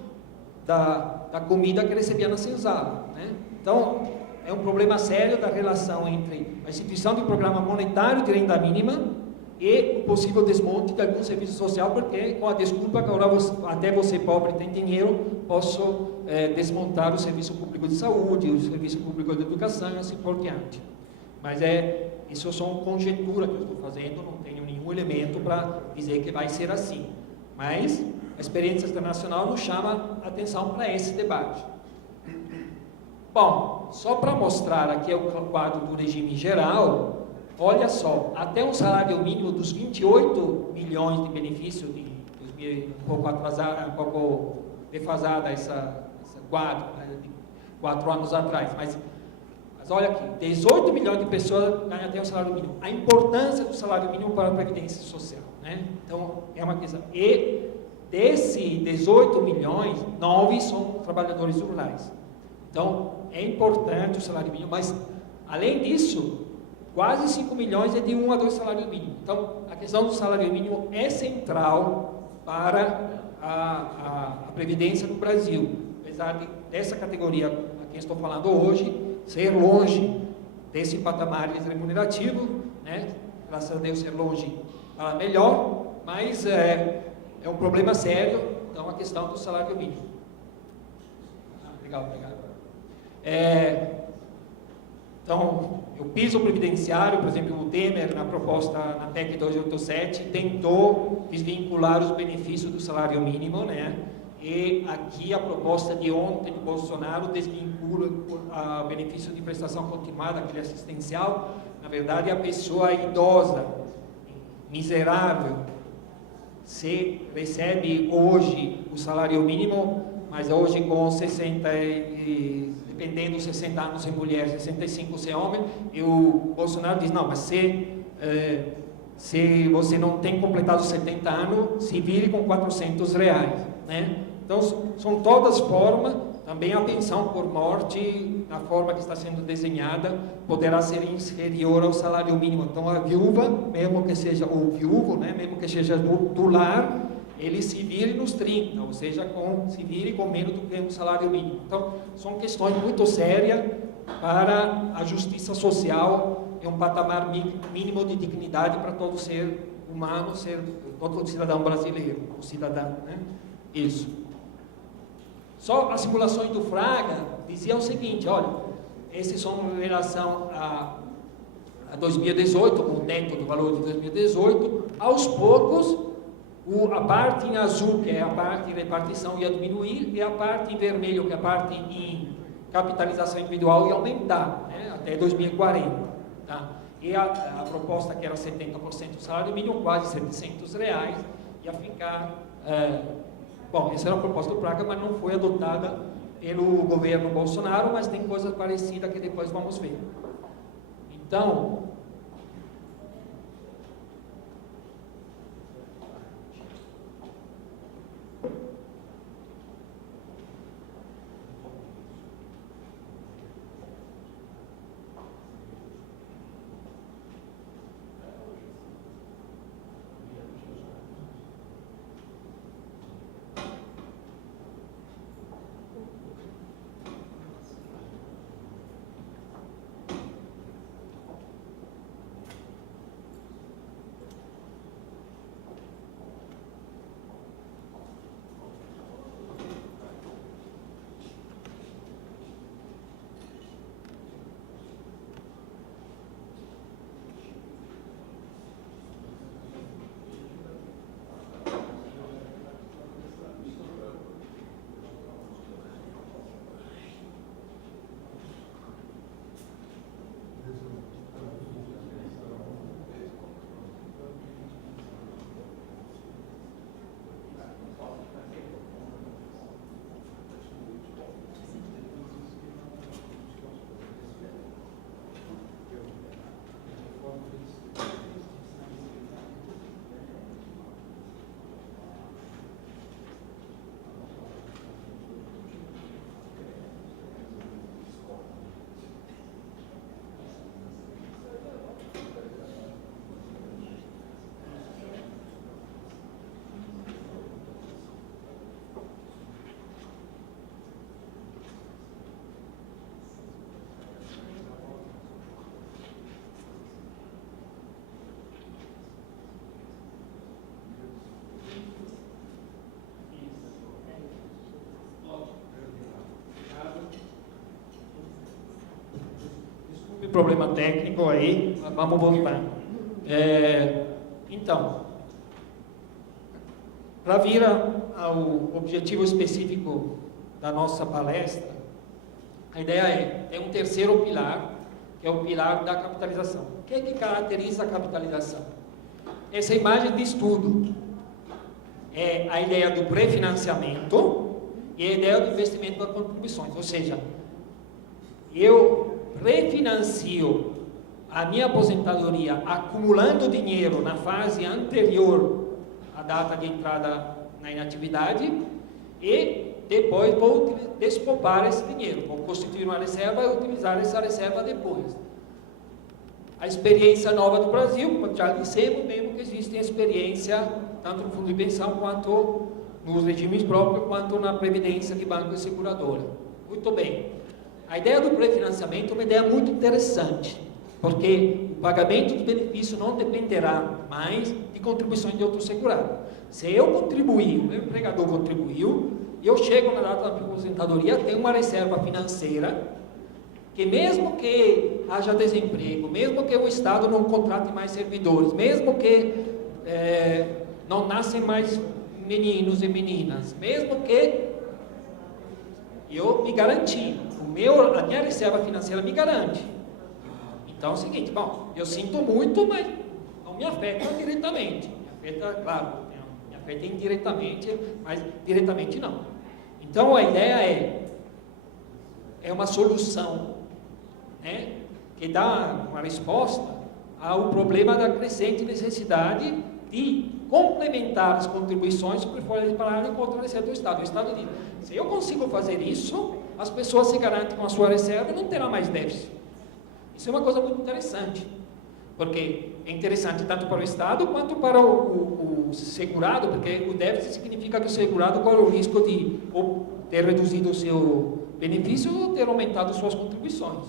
da comida que recebia na senzala, né? Então, é um problema sério da relação entre a instituição de programa monetário de renda mínima e o possível desmonte de algum serviço social, porque com a desculpa que agora até você pobre tem dinheiro, posso desmontar o serviço público de saúde, o serviço público de educação e assim por diante. Mas isso é só uma conjectura que eu estou fazendo, não tenho nenhum elemento para dizer que vai ser assim. Mas a experiência internacional nos chama a atenção para esse debate. Bom, só para mostrar aqui o quadro do regime geral, olha só, até um salário mínimo dos 28 milhões de benefício, um pouco atrasada, um pouco defasada essa quadro, de 4 anos atrás, mas olha aqui, 18 milhões de pessoas ganham até o salário mínimo. A importância do salário mínimo para a previdência social, né? Então, é uma questão. E desse 18 milhões, 9 são trabalhadores rurais. Então, é importante o salário mínimo, mas, além disso, quase 5 milhões é de 1 a 2 salários mínimos. Então, a questão do salário mínimo é central para a previdência no Brasil. Apesar dessa categoria a quem estou falando hoje ser longe desse patamar remunerativo, né? Graças a Deus ser longe para melhor, mas é um problema sério, então a questão do salário mínimo. Legal, obrigado. Então, o piso previdenciário, por exemplo, o Temer, na proposta, na PEC 287, tentou desvincular os benefícios do salário mínimo, né? E aqui a proposta de ontem do Bolsonaro desvincula o benefício de prestação continuada, aquele assistencial. Na verdade, a pessoa idosa, miserável, se recebe hoje o salário mínimo, mas hoje com 60, dependendo dos 60 anos em mulher, 65 se é homem, e o Bolsonaro diz, não, mas se você não tem completado 70 anos, se vire com R$400, né? Então, são todas formas, também a pensão por morte, na forma que está sendo desenhada, poderá ser inferior ao salário mínimo. Então, a viúva, mesmo que seja, ou viúvo, né, mesmo que seja do lar, ele se vire nos 30, ou seja, se vire com menos do que um salário mínimo. Então, são questões muito sérias para a justiça social, é um patamar mínimo de dignidade para todo ser humano, todo cidadão brasileiro, ou cidadã, né? Isso. Só as simulações do Fraga diziam o seguinte, olha, esses são em relação a 2018, com o teto do valor de 2018, aos poucos A parte em azul, que é a parte de repartição, ia diminuir, e a parte em vermelho, que é a parte em capitalização individual, ia aumentar, né, até 2040. Tá? E a proposta, que era 70% do salário mínimo, quase R$700, ia ficar... bom, essa era a proposta do Praga, mas não foi adotada pelo governo Bolsonaro, mas tem coisas parecidas que depois vamos ver. Então... problema técnico aí, vamos voltar. Então, para vir ao objetivo específico da nossa palestra, a ideia é ter um terceiro pilar, que é o pilar da capitalização. O que é que caracteriza a capitalização? Essa imagem de estudo é a ideia do pré-financiamento e a ideia do investimento das contribuições, ou seja, eu refinancio a minha aposentadoria acumulando dinheiro na fase anterior à data de entrada na inatividade e depois vou despoupar esse dinheiro, vou constituir uma reserva e utilizar essa reserva depois. A experiência nova do Brasil, como já dissemos, mesmo que existe experiência tanto no fundo de pensão quanto nos regimes próprios, quanto na previdência de banco e seguradora. Muito bem. A ideia do pré-financiamento é uma ideia muito interessante, porque o pagamento do benefício não dependerá mais de contribuições de outro segurado. Se eu contribuir, o meu empregador contribuiu, eu chego na data da aposentadoria, tenho uma reserva financeira, que mesmo que haja desemprego, mesmo que o Estado não contrate mais servidores, mesmo que não nascem mais meninos e meninas, mesmo que eu me garanti, a minha reserva financeira me garante. Então é o seguinte, bom, eu sinto muito, mas não me afeta diretamente. Me afeta, claro, me afeta indiretamente, mas diretamente não. Então a ideia é uma solução, né, que dá uma resposta ao problema da crescente necessidade de complementar as contribuições sobre folha de parágrafo contra a receita do Estado. O Estado diz, se eu consigo fazer isso, as pessoas se garantem com a sua reserva e não terá mais déficit. Isso é uma coisa muito interessante, porque é interessante tanto para o Estado quanto para o segurado, porque o déficit significa que o segurado corre o risco de ou ter reduzido o seu benefício ou ter aumentado suas contribuições.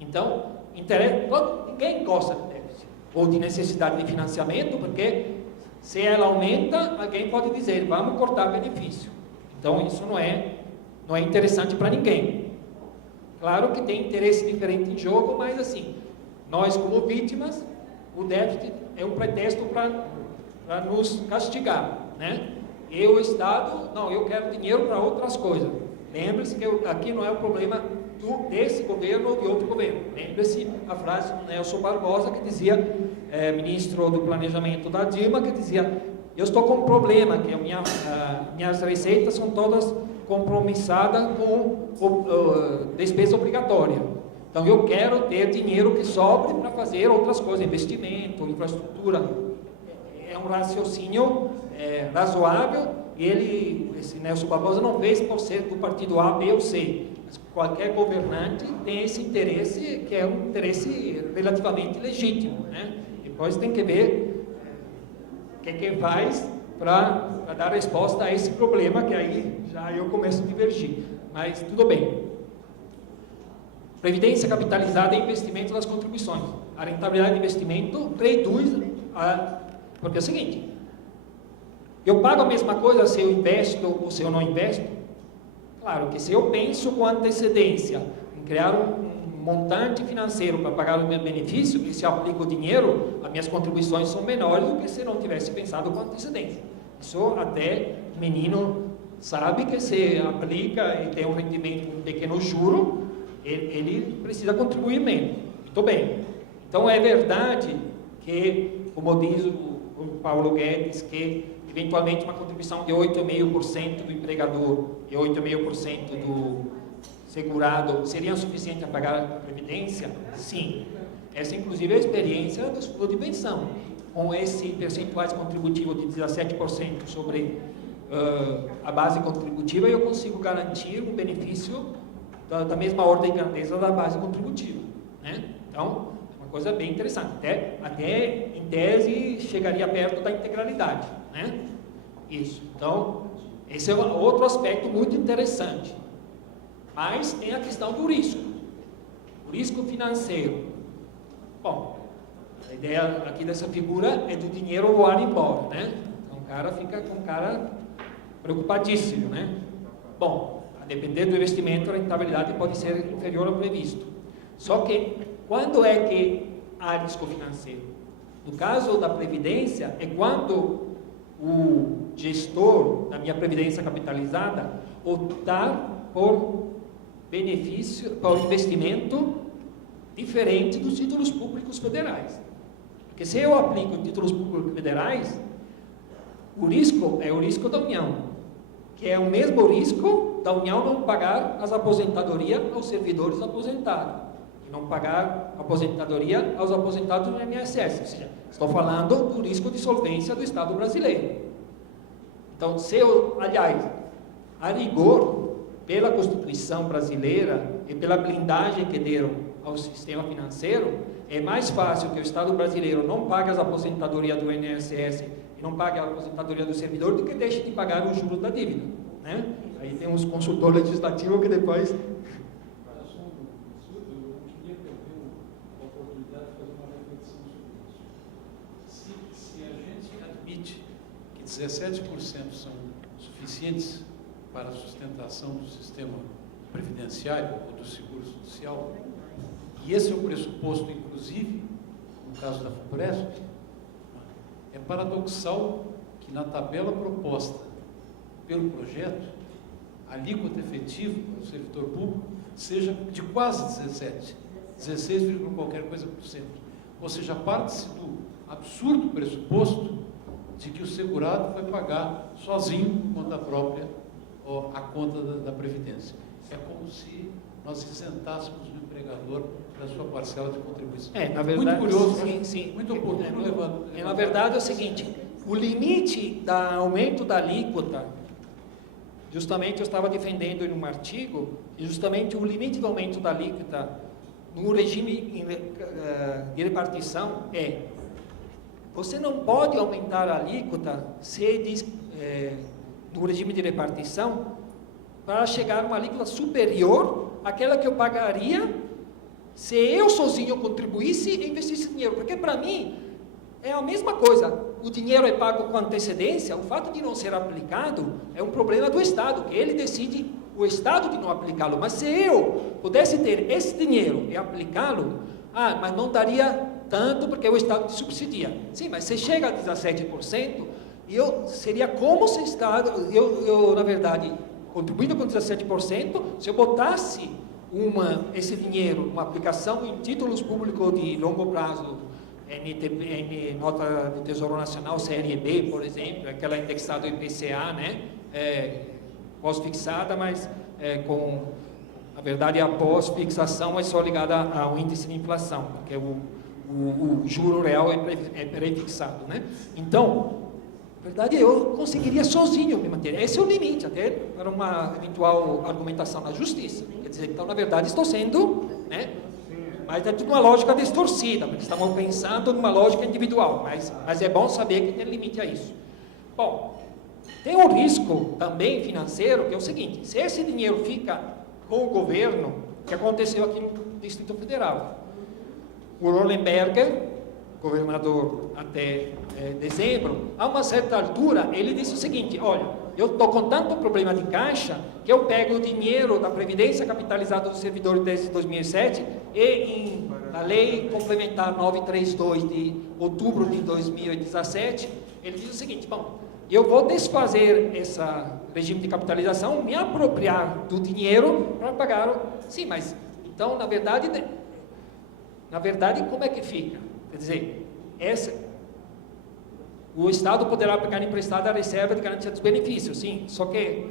Então, ninguém gosta de déficit ou de necessidade de financiamento, porque se ela aumenta, alguém pode dizer, vamos cortar benefício. Então, isso não é interessante para ninguém. Claro que tem interesse diferente em jogo, mas assim, nós como vítimas, o déficit é um pretexto para para nos castigar, né? E o Estado, não, eu quero dinheiro para outras coisas. Lembre-se que aqui não é o problema desse governo ou de outro governo. Lembre-se a frase do Nelson Barbosa, que dizia, ministro do Planejamento da Dilma, que dizia: eu estou com um problema, que minhas receitas são todas compromissadas com despesa obrigatória. Então eu quero ter dinheiro que sobre para fazer outras coisas, investimento, infraestrutura. É um raciocínio razoável. Esse Nelson Barbosa não fez por ser do partido A, B ou C. Mas qualquer governante tem esse interesse, que é um interesse relativamente legítimo, né? Depois tem que ver o que faz para dar resposta a esse problema, que aí já eu começo a divergir. Mas tudo bem. Previdência capitalizada e investimento das contribuições. A rentabilidade de investimento reduz porque é o seguinte: eu pago a mesma coisa se eu investo ou se eu não investo? Claro que se eu penso com antecedência em criar um montante financeiro para pagar o meu benefício, e se eu aplico o dinheiro, as minhas contribuições são menores do que se não tivesse pensado com antecedência. Isso até o menino sabe que se aplica e tem um rendimento com um pequeno juro, ele precisa contribuir menos. Muito bem. Então é verdade que, como diz o Paulo Guedes, que eventualmente uma contribuição de 8,5% do empregador e 8,5% do segurado seria suficiente para pagar a previdência? Sim. Essa, inclusive, é a experiência dos fundos de pensão. Com esse percentuais contributivo de 17% sobre a base contributiva, eu consigo garantir um benefício da mesma ordem de grandeza da base contributiva, né? Então, uma coisa bem interessante. Até em tese, chegaria perto da integralidade, né? Isso. Então, esse é outro aspecto muito interessante. Mas tem a questão do risco. O risco financeiro. Bom, a ideia aqui dessa figura é do dinheiro voar embora, né? Então o cara fica com o cara preocupadíssimo, né? Bom, a depender do investimento, a rentabilidade pode ser inferior ao previsto. Só que, quando é que há risco financeiro? No caso da Previdência, é quando o gestor da minha Previdência capitalizada optar por benefício, por investimento diferente dos títulos públicos federais. Porque se eu aplico títulos públicos federais, o risco é o risco da União, que é o mesmo risco da União não pagar as aposentadorias aos servidores aposentados, e não pagar aposentadoria aos aposentados do INSS. Ou seja, estou falando do risco de solvência do Estado brasileiro. Então, aliás, a rigor, pela Constituição brasileira e pela blindagem que deram ao sistema financeiro, é mais fácil que o Estado brasileiro não pague as aposentadorias do INSS e não pague a aposentadoria do servidor do que deixe de pagar os juros da dívida, né? Aí tem uns consultores legislativos que depois... Eu queria ter a oportunidade de fazer uma reflexão sobre isso. Se a gente admite que 17% são suficientes para a sustentação do sistema previdenciário ou do seguro social, e esse é o pressuposto, inclusive, no caso da FUPRESP, é paradoxal que na tabela proposta pelo projeto, a alíquota efetiva do servidor público seja de quase 17, 16, qualquer coisa por cento. Ou seja, parte-se do absurdo pressuposto de que o segurado vai pagar sozinho conta própria a conta da Previdência. É como se nós isentássemos o empregador da sua parcela de contribuição. Na verdade, muito curioso, sim. Muito oportuno levando. Na verdade é o seguinte, o limite do aumento da alíquota, justamente eu estava defendendo em um artigo, e justamente o limite do aumento da alíquota no regime de repartição você não pode aumentar a alíquota do regime de repartição para chegar a uma alíquota superior àquela que eu pagaria se eu sozinho contribuísse e investisse dinheiro. Porque para mim é a mesma coisa. O dinheiro é pago com antecedência, o fato de não ser aplicado é um problema do Estado, que ele decide, o Estado, de não aplicá-lo. Mas se eu pudesse ter esse dinheiro e aplicá-lo, Ah, mas não daria tanto porque o Estado te subsidia. Sim, mas você chega a 17%, seria como se o Estado, na verdade, contribuindo com 17%, se eu botasse esse dinheiro, uma aplicação em títulos públicos de longo prazo, nota do Tesouro Nacional, Série B, por exemplo, aquela indexada do IPCA, né? Pós-fixada, mas na verdade, a pós-fixação é só ligada ao índice de inflação, porque o juro real é prefixado, né? Então, na verdade, eu conseguiria sozinho me manter. Esse é o limite, até para uma eventual argumentação na justiça. Quer dizer, então, na verdade, estou sendo, né? Mas é tudo uma lógica distorcida, porque estamos pensando numa lógica individual, mas é bom saber que tem limite a isso. Bom, tem um risco também financeiro, que é o seguinte: se esse dinheiro fica com o governo, que aconteceu aqui no Distrito Federal, o Rollenberger, governador até dezembro, a uma certa altura, ele disse o seguinte: olha, eu estou com tanto problema de caixa, que eu pego o dinheiro da Previdência capitalizada dos servidores desde 2007 e na Lei Complementar 932 de outubro de 2017, ele diz o seguinte: bom, eu vou desfazer esse regime de capitalização, me apropriar do dinheiro para pagar. Sim, mas então, na verdade, como é que fica? Quer dizer, o Estado poderá pegar emprestado a reserva de garantia dos benefícios, sim, só que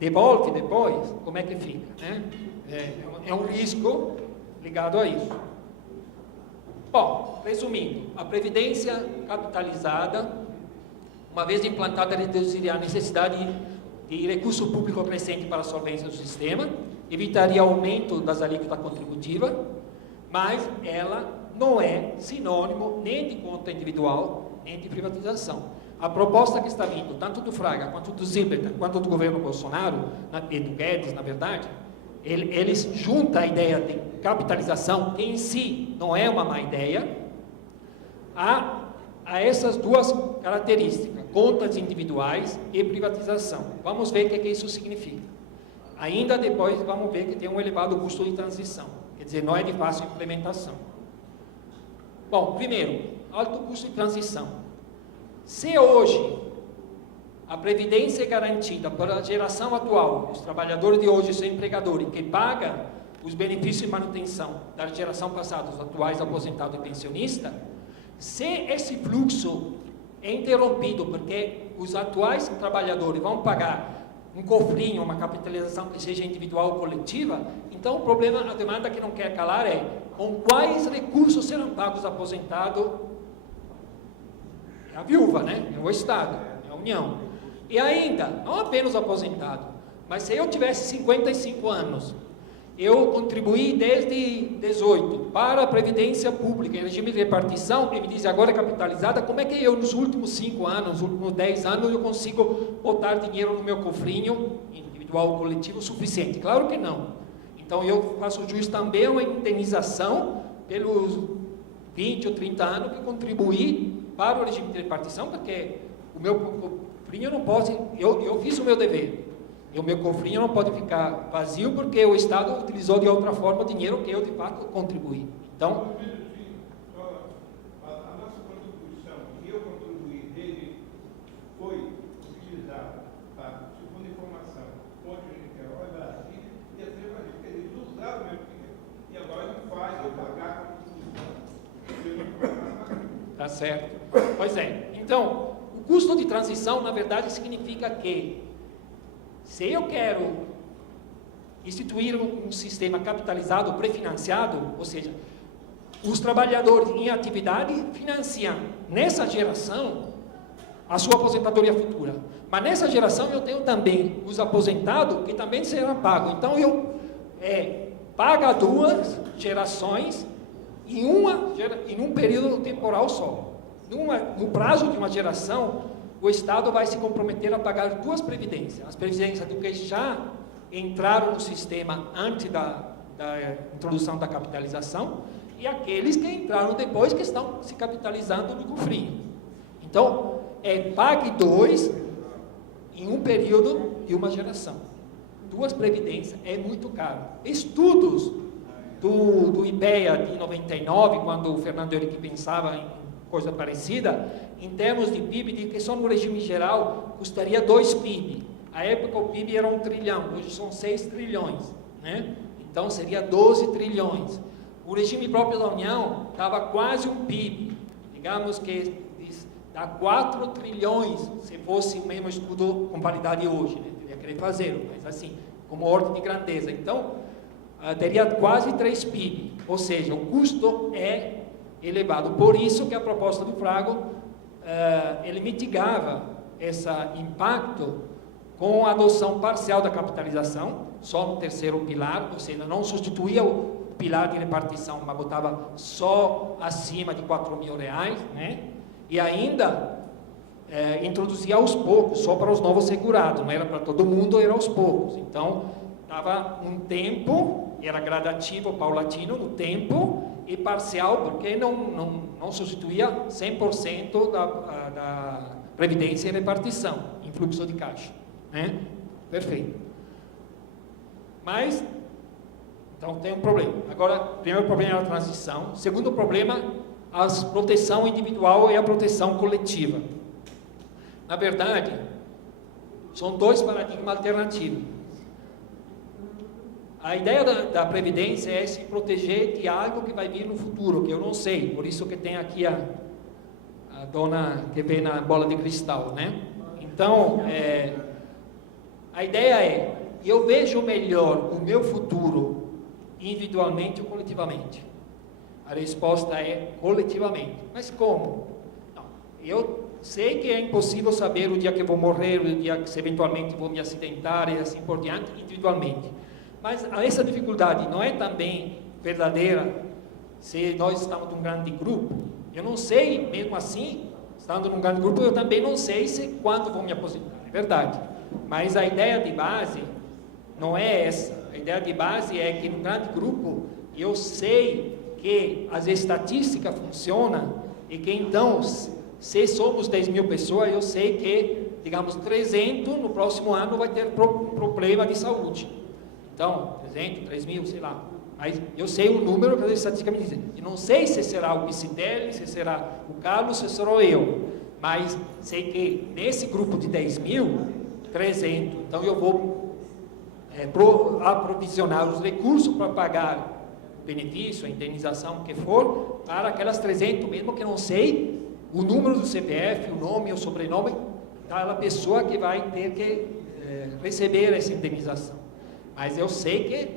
devolve depois, como é que fica, né? É um risco ligado a isso. Bom, resumindo, a Previdência capitalizada, uma vez implantada, reduziria a necessidade de recurso público crescente para a solvência do sistema, evitaria aumento das alíquotas contributivas, mas ela não é sinônimo nem de conta individual, nem de privatização. A proposta que está vindo, tanto do Fraga, quanto do Zimmermann, quanto do governo Bolsonaro, e do Guedes, na verdade, eles juntam a ideia de capitalização, que em si não é uma má ideia, a essas duas características, contas individuais e privatização. Vamos ver o que isso significa. Ainda depois vamos ver que tem um elevado custo de transição, quer dizer, não é de fácil implementação. Bom, primeiro, alto custo de transição. Se hoje a Previdência é garantida pela geração atual, os trabalhadores de hoje são empregadores, que pagam os benefícios de manutenção da geração passada, os atuais aposentados e pensionistas, se esse fluxo é interrompido porque os atuais trabalhadores vão pagar um cofrinho, uma capitalização que seja individual ou coletiva, então o problema, a demanda que não quer calar é: com quais recursos serão pagos aposentados? É a viúva, né? É o Estado, é a União. E ainda, não apenas o aposentado, mas se eu tivesse 55 anos, eu contribuí desde 18 para a Previdência Pública, em regime de repartição, e me diz agora é capitalizada, como é que eu, nos últimos 5 anos, nos últimos 10 anos, eu consigo botar dinheiro no meu cofrinho, individual ou coletivo, suficiente? Claro que não. Então, eu faço jus também a uma indenização pelos 20 ou 30 anos que contribuí para o regime de repartição, porque o meu cofrinho não pode, eu fiz o meu dever. E o meu cofrinho não pode ficar vazio porque o Estado utilizou de outra forma o dinheiro que eu, de fato, contribuí. Então, a nossa contribuição, que eu contribuí dele, foi utilizada, tá? Segundo informação, onde a gente quer, olha, Brasília, e assim vai dizer, eles usaram o meu dinheiro. E agora não faz eu pagar a contribuição. Tá certo. Pois é. Então, o custo de transição, na verdade, significa que se eu quero instituir um sistema capitalizado, pré-financiado, ou seja, os trabalhadores em atividade financiam nessa geração a sua aposentadoria futura. Mas nessa geração eu tenho também os aposentados que também serão pagos. Então eu pago 2 gerações em um período temporal só. No prazo de uma geração, o Estado vai se comprometer a pagar 2 previdências. As previdências do que já entraram no sistema antes da introdução da capitalização e aqueles que entraram depois que estão se capitalizando no cofrinho. Então, pague 2 em um período de uma geração. 2 previdências é muito caro. Estudos do IPEA de 99, quando o Fernando Henrique pensava em coisa parecida, em termos de PIB, de que só no regime geral custaria 2 PIB. À época o PIB era 1 trilhão, hoje são 6 trilhões, né? Então seria 12 trilhões. O regime próprio da União dava quase 1 PIB, digamos que dá 4 trilhões, se fosse o mesmo estudo com validade hoje, né? Teria que fazer, mas assim, como ordem de grandeza. Então, teria quase 3 PIB, ou seja, o custo é elevado. Por isso que a proposta do Fraga, ele mitigava esse impacto com a adoção parcial da capitalização, só no terceiro pilar, ou seja, não substituía o pilar de repartição, mas botava só acima de R$4.000, né? E ainda introduzia aos poucos, só para os novos segurados, não era para todo mundo, era aos poucos. Então, dava um tempo, era gradativo, paulatino no tempo, e parcial, porque não substituía 100% da previdência e repartição, em fluxo de caixa, né? Perfeito. Mas, então tem um problema. Agora, primeiro problema é a transição. Segundo problema, a proteção individual e a proteção coletiva. Na verdade, são 2 paradigmas alternativos. A ideia da previdência é se proteger de algo que vai vir no futuro, que eu não sei, por isso que tem aqui a dona que vê na bola de cristal, né? Então, a ideia é, eu vejo melhor o meu futuro individualmente ou coletivamente? A resposta é coletivamente. Mas como? Não, eu sei que é impossível saber o dia que vou morrer, o dia que eventualmente vou me acidentar e assim por diante, individualmente. Mas essa dificuldade não é também verdadeira se nós estamos num grande grupo? Eu não sei, mesmo assim, estando num grande grupo, eu também não sei quando vou me aposentar, é verdade. Mas a ideia de base não é essa. A ideia de base é que num grande grupo eu sei que as estatísticas funcionam e que então, se somos 10.000 pessoas, eu sei que, digamos, 300 no próximo ano vai ter problema de saúde. Então, 300, 3.000, sei lá. Mas eu sei o número que as estatísticas me dizem. E não sei se será o Picitelli, se será o Carlos, se será eu. Mas sei que nesse grupo de 10.000, 300. Então eu vou aprovisionar os recursos para pagar o benefício, a indenização, o que for, para aquelas 300, mesmo que eu não sei o número do CPF, o nome, o sobrenome daquela pessoa que vai ter que receber essa indenização. Mas eu sei que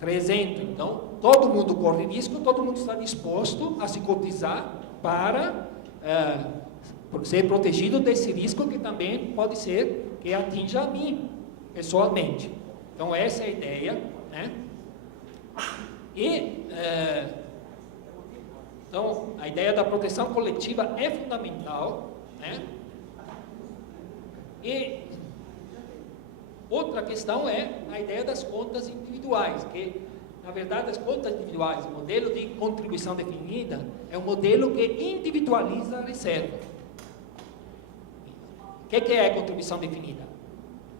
300, então todo mundo corre risco, todo mundo está disposto a se cotizar para ser protegido desse risco que também pode ser que atinja a mim, pessoalmente. Então essa é a ideia, né? E, então, a ideia da proteção coletiva é fundamental, né? E outra questão é a ideia das contas individuais, que, na verdade, as contas individuais, o modelo de contribuição definida, é um modelo que individualiza a reserva. O que é a contribuição definida?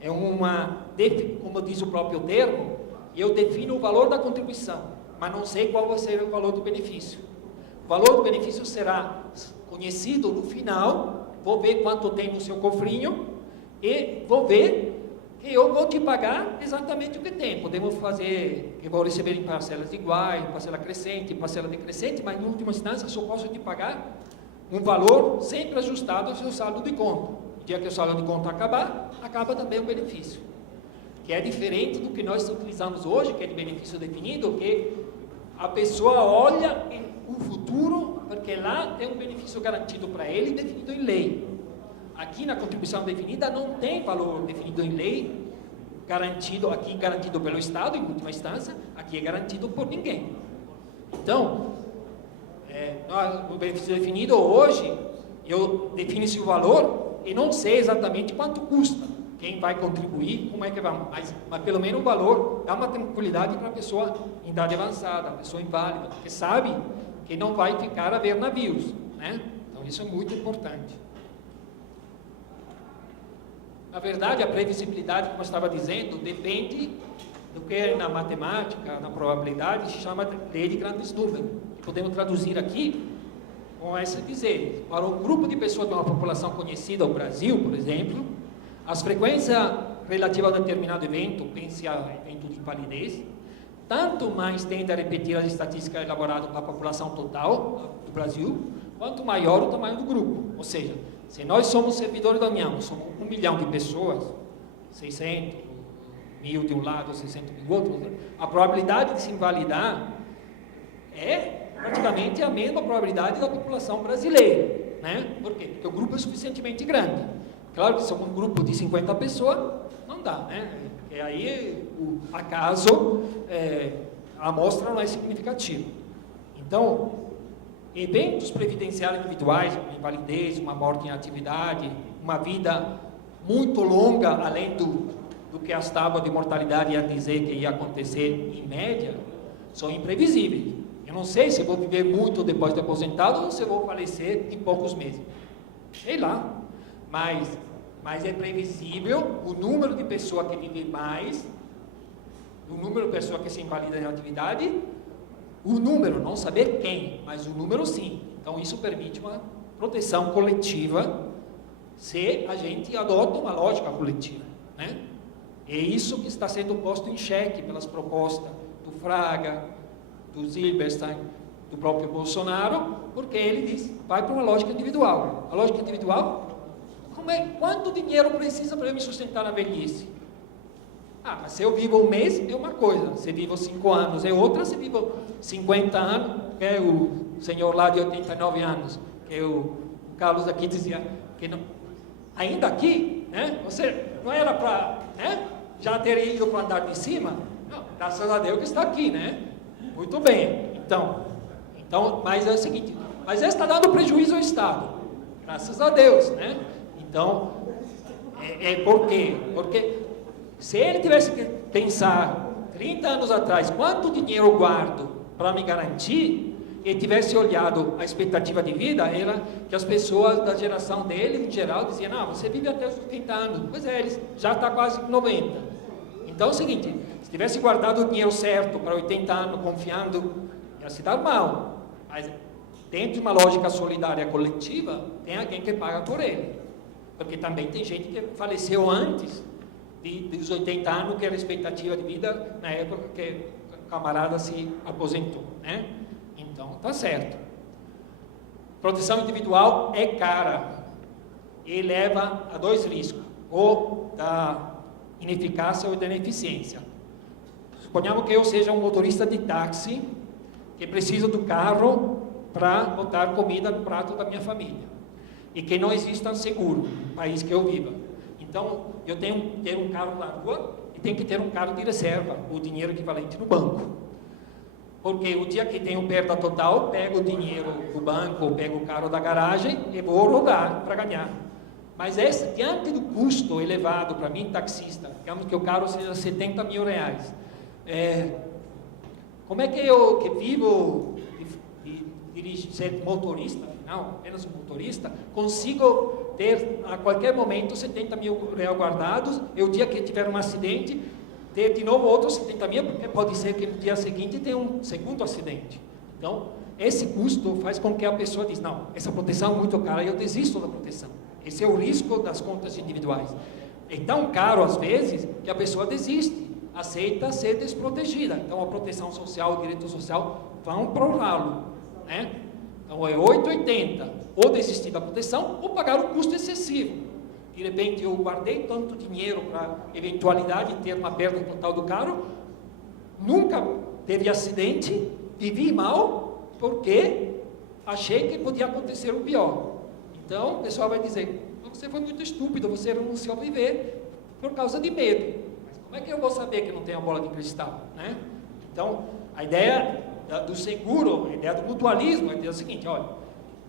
É como diz o próprio termo, eu defino o valor da contribuição, mas não sei qual vai ser o valor do benefício. O valor do benefício será conhecido no final, vou ver quanto tem no seu cofrinho e vou ver que eu vou te pagar exatamente o que tem. Podemos fazer, que vou receber em parcelas iguais, parcela crescente, parcela decrescente, mas em última instância só posso te pagar um valor sempre ajustado ao seu saldo de conta. No dia que o saldo de conta acabar, acaba também o benefício. Que é diferente do que nós utilizamos hoje, que é de benefício definido, que a pessoa olha o futuro, porque lá tem um benefício garantido para ele, definido em lei. Aqui na contribuição definida não tem valor definido em lei, aqui garantido pelo Estado, em última instância, aqui é garantido por ninguém. Então, no benefício definido hoje, eu defino-se o valor e não sei exatamente quanto custa, quem vai contribuir, como é que vai, mas pelo menos o valor dá uma tranquilidade para a pessoa em idade avançada, a pessoa inválida, que sabe que não vai ficar a ver navios, né? Então isso é muito importante. Na verdade, a previsibilidade, como eu estava dizendo, depende do que na matemática, na probabilidade, se chama lei de grandes números. Podemos traduzir aqui com essa dizer, para um grupo de pessoas de uma população conhecida, o Brasil, por exemplo, as frequências relativas a determinado evento, pense a evento de invalidez, tanto mais tende a repetir as estatísticas elaboradas para a população total do Brasil, quanto maior o tamanho do grupo. Ou seja, se nós somos servidores da União, somos 1 milhão de pessoas, 600, 1000 de um lado, 600 do outro, a probabilidade de se invalidar é praticamente a mesma probabilidade da população brasileira, né? Por quê? Porque o grupo é suficientemente grande. Claro que se é um grupo de 50 pessoas, não dá, né? Porque aí, acaso, a amostra não é significativa. Então, eventos previdenciários individuais, uma invalidez, uma morte em atividade, uma vida muito longa, além do que as tábuas de mortalidade iam dizer que ia acontecer em média, são imprevisíveis. Eu não sei se vou viver muito depois de aposentado ou se vou falecer em poucos meses. Sei lá. Mas é previsível o número de pessoas que vivem mais, o número de pessoas que se invalidam em atividade, o número, não saber quem, mas o número sim. Então isso permite uma proteção coletiva se a gente adota uma lógica coletiva, né? É isso que está sendo posto em xeque pelas propostas do Fraga, do Zilberstein, do próprio Bolsonaro, porque ele diz, vai para uma lógica individual. A lógica individual, quanto dinheiro precisa para eu me sustentar na velhice? Mas se eu vivo um mês, é uma coisa. Se eu vivo 5 anos, é outra. Se eu vivo 50 anos, que é o senhor lá de 89 anos, que é o Carlos aqui dizia, que não, ainda aqui, né, você não era para, né, já ter ido para o andar de cima? Não, graças a Deus que está aqui, né? Muito bem, então, mas é o seguinte, mas ele está dando prejuízo ao Estado, graças a Deus, né? Então, por quê? Porque se ele tivesse que pensar 30 anos atrás, quanto dinheiro eu guardo para me garantir, e tivesse olhado a expectativa de vida, era que as pessoas da geração dele, em geral, diziam, não, você vive até os 30 anos, pois é, ele já está quase com 90. Então é o seguinte, se tivesse guardado o dinheiro certo para 80 anos, confiando, ia se dar mal. Mas dentro de uma lógica solidária coletiva, tem alguém que paga por ele. Porque também tem gente que faleceu antes dos 80 anos, que era a expectativa de vida na época que o camarada se aposentou, né? Então, tá certo. Proteção individual é cara e leva a 2 riscos, ou da ineficácia ou da ineficiência. Suponhamos que eu seja um motorista de táxi que precisa do carro para botar comida no prato da minha família e que não exista seguro no país que eu viva. Então, eu tenho que ter um carro na rua e tenho que ter um carro de reserva, o dinheiro equivalente no banco. Porque o dia que tenho perda total, pego o dinheiro do banco, ou pego o carro da garagem e vou rodar para ganhar. Mas diante do custo elevado para mim, taxista, digamos que o carro seja 70 mil reais, como é que eu, que vivo de ser motorista, afinal, apenas um motorista, consigo ter a qualquer momento 70 mil reais guardados, e o dia que tiver um acidente, ter de novo outros 70 mil, porque pode ser que no dia seguinte tenha um segundo acidente. Então, esse custo faz com que a pessoa diz, não, essa proteção é muito cara, eu desisto da proteção. Esse é o risco das contas individuais. É tão caro, às vezes, que a pessoa desiste, aceita ser desprotegida. Então, a proteção social, o direito social, vão para o ralo, né? Então, é 8,80, ou desistir da proteção, ou pagar um custo excessivo. De repente, eu guardei tanto dinheiro para eventualidade de ter uma perda total do carro, nunca teve acidente, vivi mal, porque achei que podia acontecer o pior. Então, o pessoal vai dizer, você foi muito estúpido, você renunciou a viver por causa de medo. Mas como é que eu vou saber que não tem a bola de cristal, né? Então, a ideia do seguro, a ideia do mutualismo, é dizer o seguinte, olha,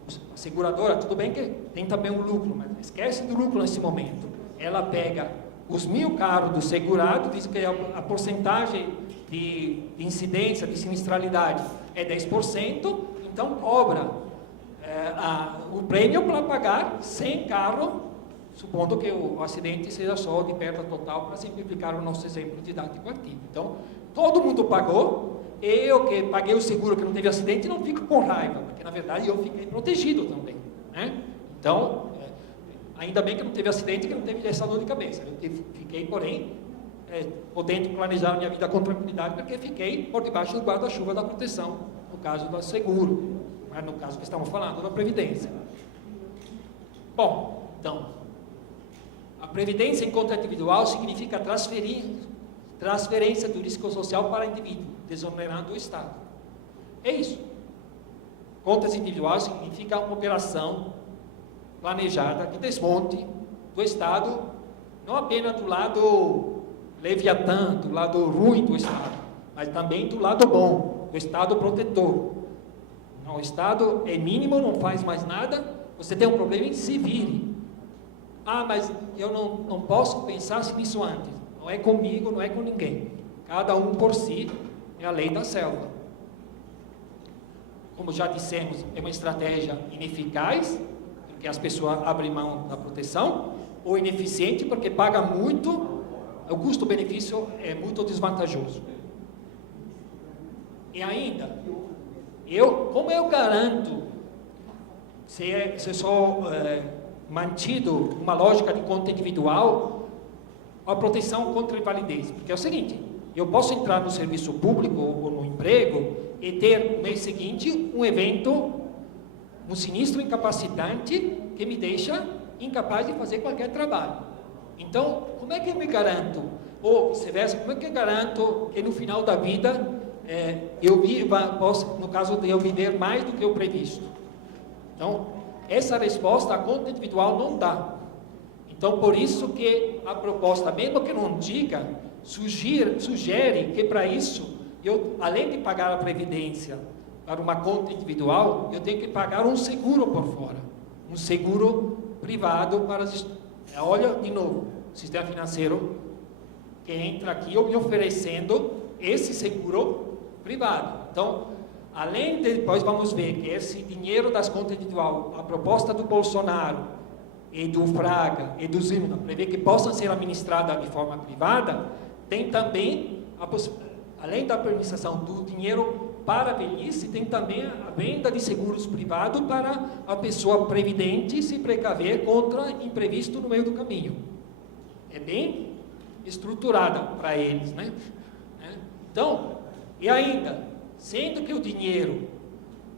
a seguradora, tudo bem que tem também um lucro, mas esquece do lucro nesse momento. Ela pega os 1.000 carros do segurado, diz que a porcentagem de incidência, de sinistralidade é 10%, então cobra o prêmio para pagar 100 carros supondo que o acidente seja só de perda total, para simplificar o nosso exemplo didático aqui. Então, todo mundo pagou, eu que paguei o seguro que não teve acidente, não fico com raiva, porque na verdade eu fiquei protegido também, né? Então, ainda bem que não teve acidente, que não teve essa dor de cabeça. Eu fiquei, porém, podendo planejar minha vida com tranquilidade, porque fiquei por debaixo do guarda-chuva da proteção, no caso do seguro, mas no caso que estamos falando da Previdência. Bom, então, a Previdência em conta individual significa transferência do risco social para o indivíduo, desonerando o Estado. É isso. Contas individuais significa uma operação planejada de desmonte do Estado, não apenas do lado leviatã, do lado ruim do Estado, mas também do lado bom, do Estado protetor. Não, o Estado é mínimo, não faz mais nada, você tem um problema em se vire. Ah, mas eu não posso pensar nisso antes. Não é comigo, não é com ninguém. Cada um por si, é a lei da selva. Como já dissemos, é uma estratégia ineficaz, porque as pessoas abrem mão da proteção, ou ineficiente, porque paga muito, o custo-benefício é muito desvantajoso. E ainda, como eu garanto, se sou mantido uma lógica de conta individual, a proteção contra a invalidez? Porque é o seguinte, eu posso entrar no serviço público ou no emprego e ter no mês seguinte um evento, um sinistro incapacitante que me deixa incapaz de fazer qualquer trabalho. Então, como é que eu me garanto? Ou vice-versa, como é que eu garanto que no final da vida no caso de eu viver mais do que o previsto? Então, essa resposta a conta individual não dá. Então, por isso que a proposta, mesmo que não diga, sugere que para isso, além de pagar a previdência para uma conta individual, eu tenho que pagar um seguro por fora. Um seguro privado para... Olha, de novo, o sistema financeiro que entra aqui me oferecendo esse seguro privado. Então, além de, depois vamos ver que esse dinheiro das contas individuais, a proposta do Bolsonaro e do Fraga e do Zimmermann, prevê que possam ser administradas de forma privada, tem também, além da permissão do dinheiro para a velhice, tem também a venda de seguros privados para a pessoa previdente se precaver contra imprevisto no meio do caminho. É bem estruturada para eles, né? Então, e ainda, sendo que o dinheiro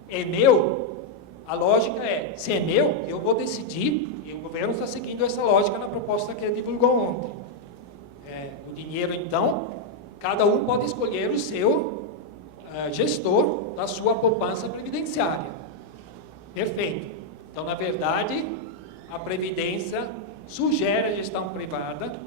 é meu, a lógica é, se é meu, eu vou decidir, e o governo está seguindo essa lógica na proposta que ele divulgou ontem. O dinheiro, então, cada um pode escolher o seu gestor da sua poupança previdenciária. Perfeito. Então, na verdade, a Previdência sugere a gestão privada,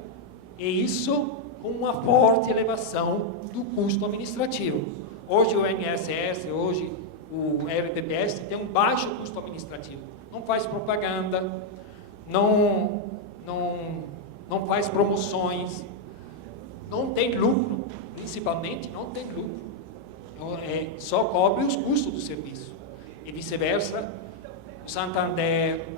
e isso com uma forte elevação do custo administrativo. Hoje o INSS, hoje o RPPS tem um baixo custo administrativo. Não faz propaganda, não faz promoções, não tem lucro, principalmente não tem lucro. Só cobre os custos do serviço. E vice-versa, o Santander,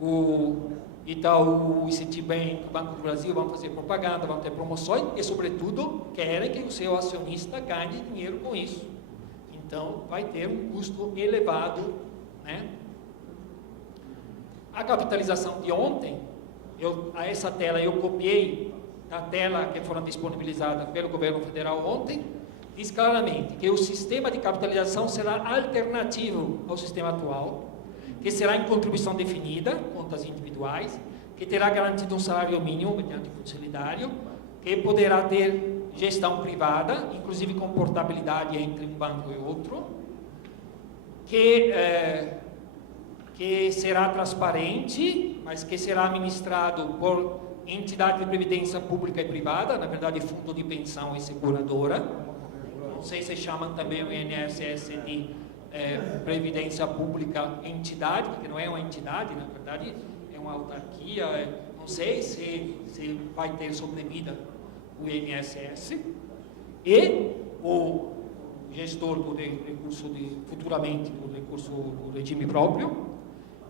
o Itaú, o Citibank, o Banco do Brasil vão fazer propaganda, vão ter promoções e, sobretudo, querem que o seu acionista ganhe dinheiro com isso. Então, vai ter um custo elevado, né? A capitalização de ontem, essa tela eu copiei da tela que foram disponibilizadas pelo governo federal ontem, diz claramente que o sistema de capitalização será alternativo ao sistema atual, que será em contribuição definida, contas individuais, que terá garantido um salário mínimo mediante fundo solidário, que poderá ter gestão privada, inclusive com portabilidade entre um banco e outro, que será transparente, mas que será administrado por entidade de previdência pública e privada, na verdade fundo de pensão e seguradora. Não sei se chamam também o INSS de previdência pública entidade, porque não é uma entidade, na verdade é uma autarquia. Não sei se vai ter sobrevida o INSS, e o gestor do recurso futuramente do recurso do regime próprio,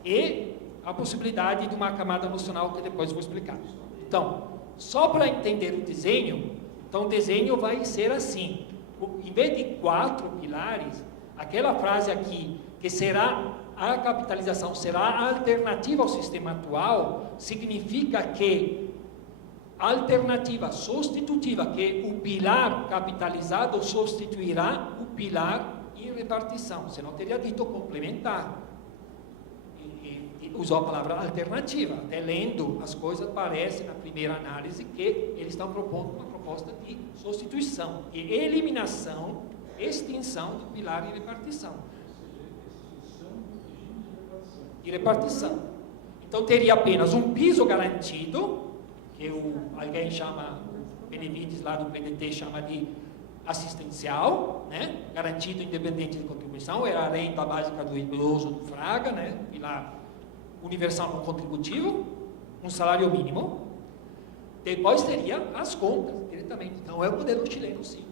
e a possibilidade de uma camada nocional que depois vou explicar. Então, só para entender o desenho, então o desenho vai ser assim. Em vez de 4 pilares, aquela frase aqui, que será a capitalização, será a alternativa ao sistema atual, significa que a alternativa substitutiva, que o pilar capitalizado substituirá o pilar em repartição. Você não teria dito complementar. E usou a palavra alternativa. Até lendo as coisas, parece na primeira análise que eles estão propondo uma proposta de substituição e eliminação, extinção do pilar em repartição. De repartição. Então teria apenas um piso garantido, que alguém chama, Benevides lá do PDT chama de assistencial, né? Garantido independente de contribuição, era a renda básica do idoso do Fraga, né? Pilar universal não contributivo, um salário mínimo. Depois teria as contas diretamente. Então é o modelo chileno, sim.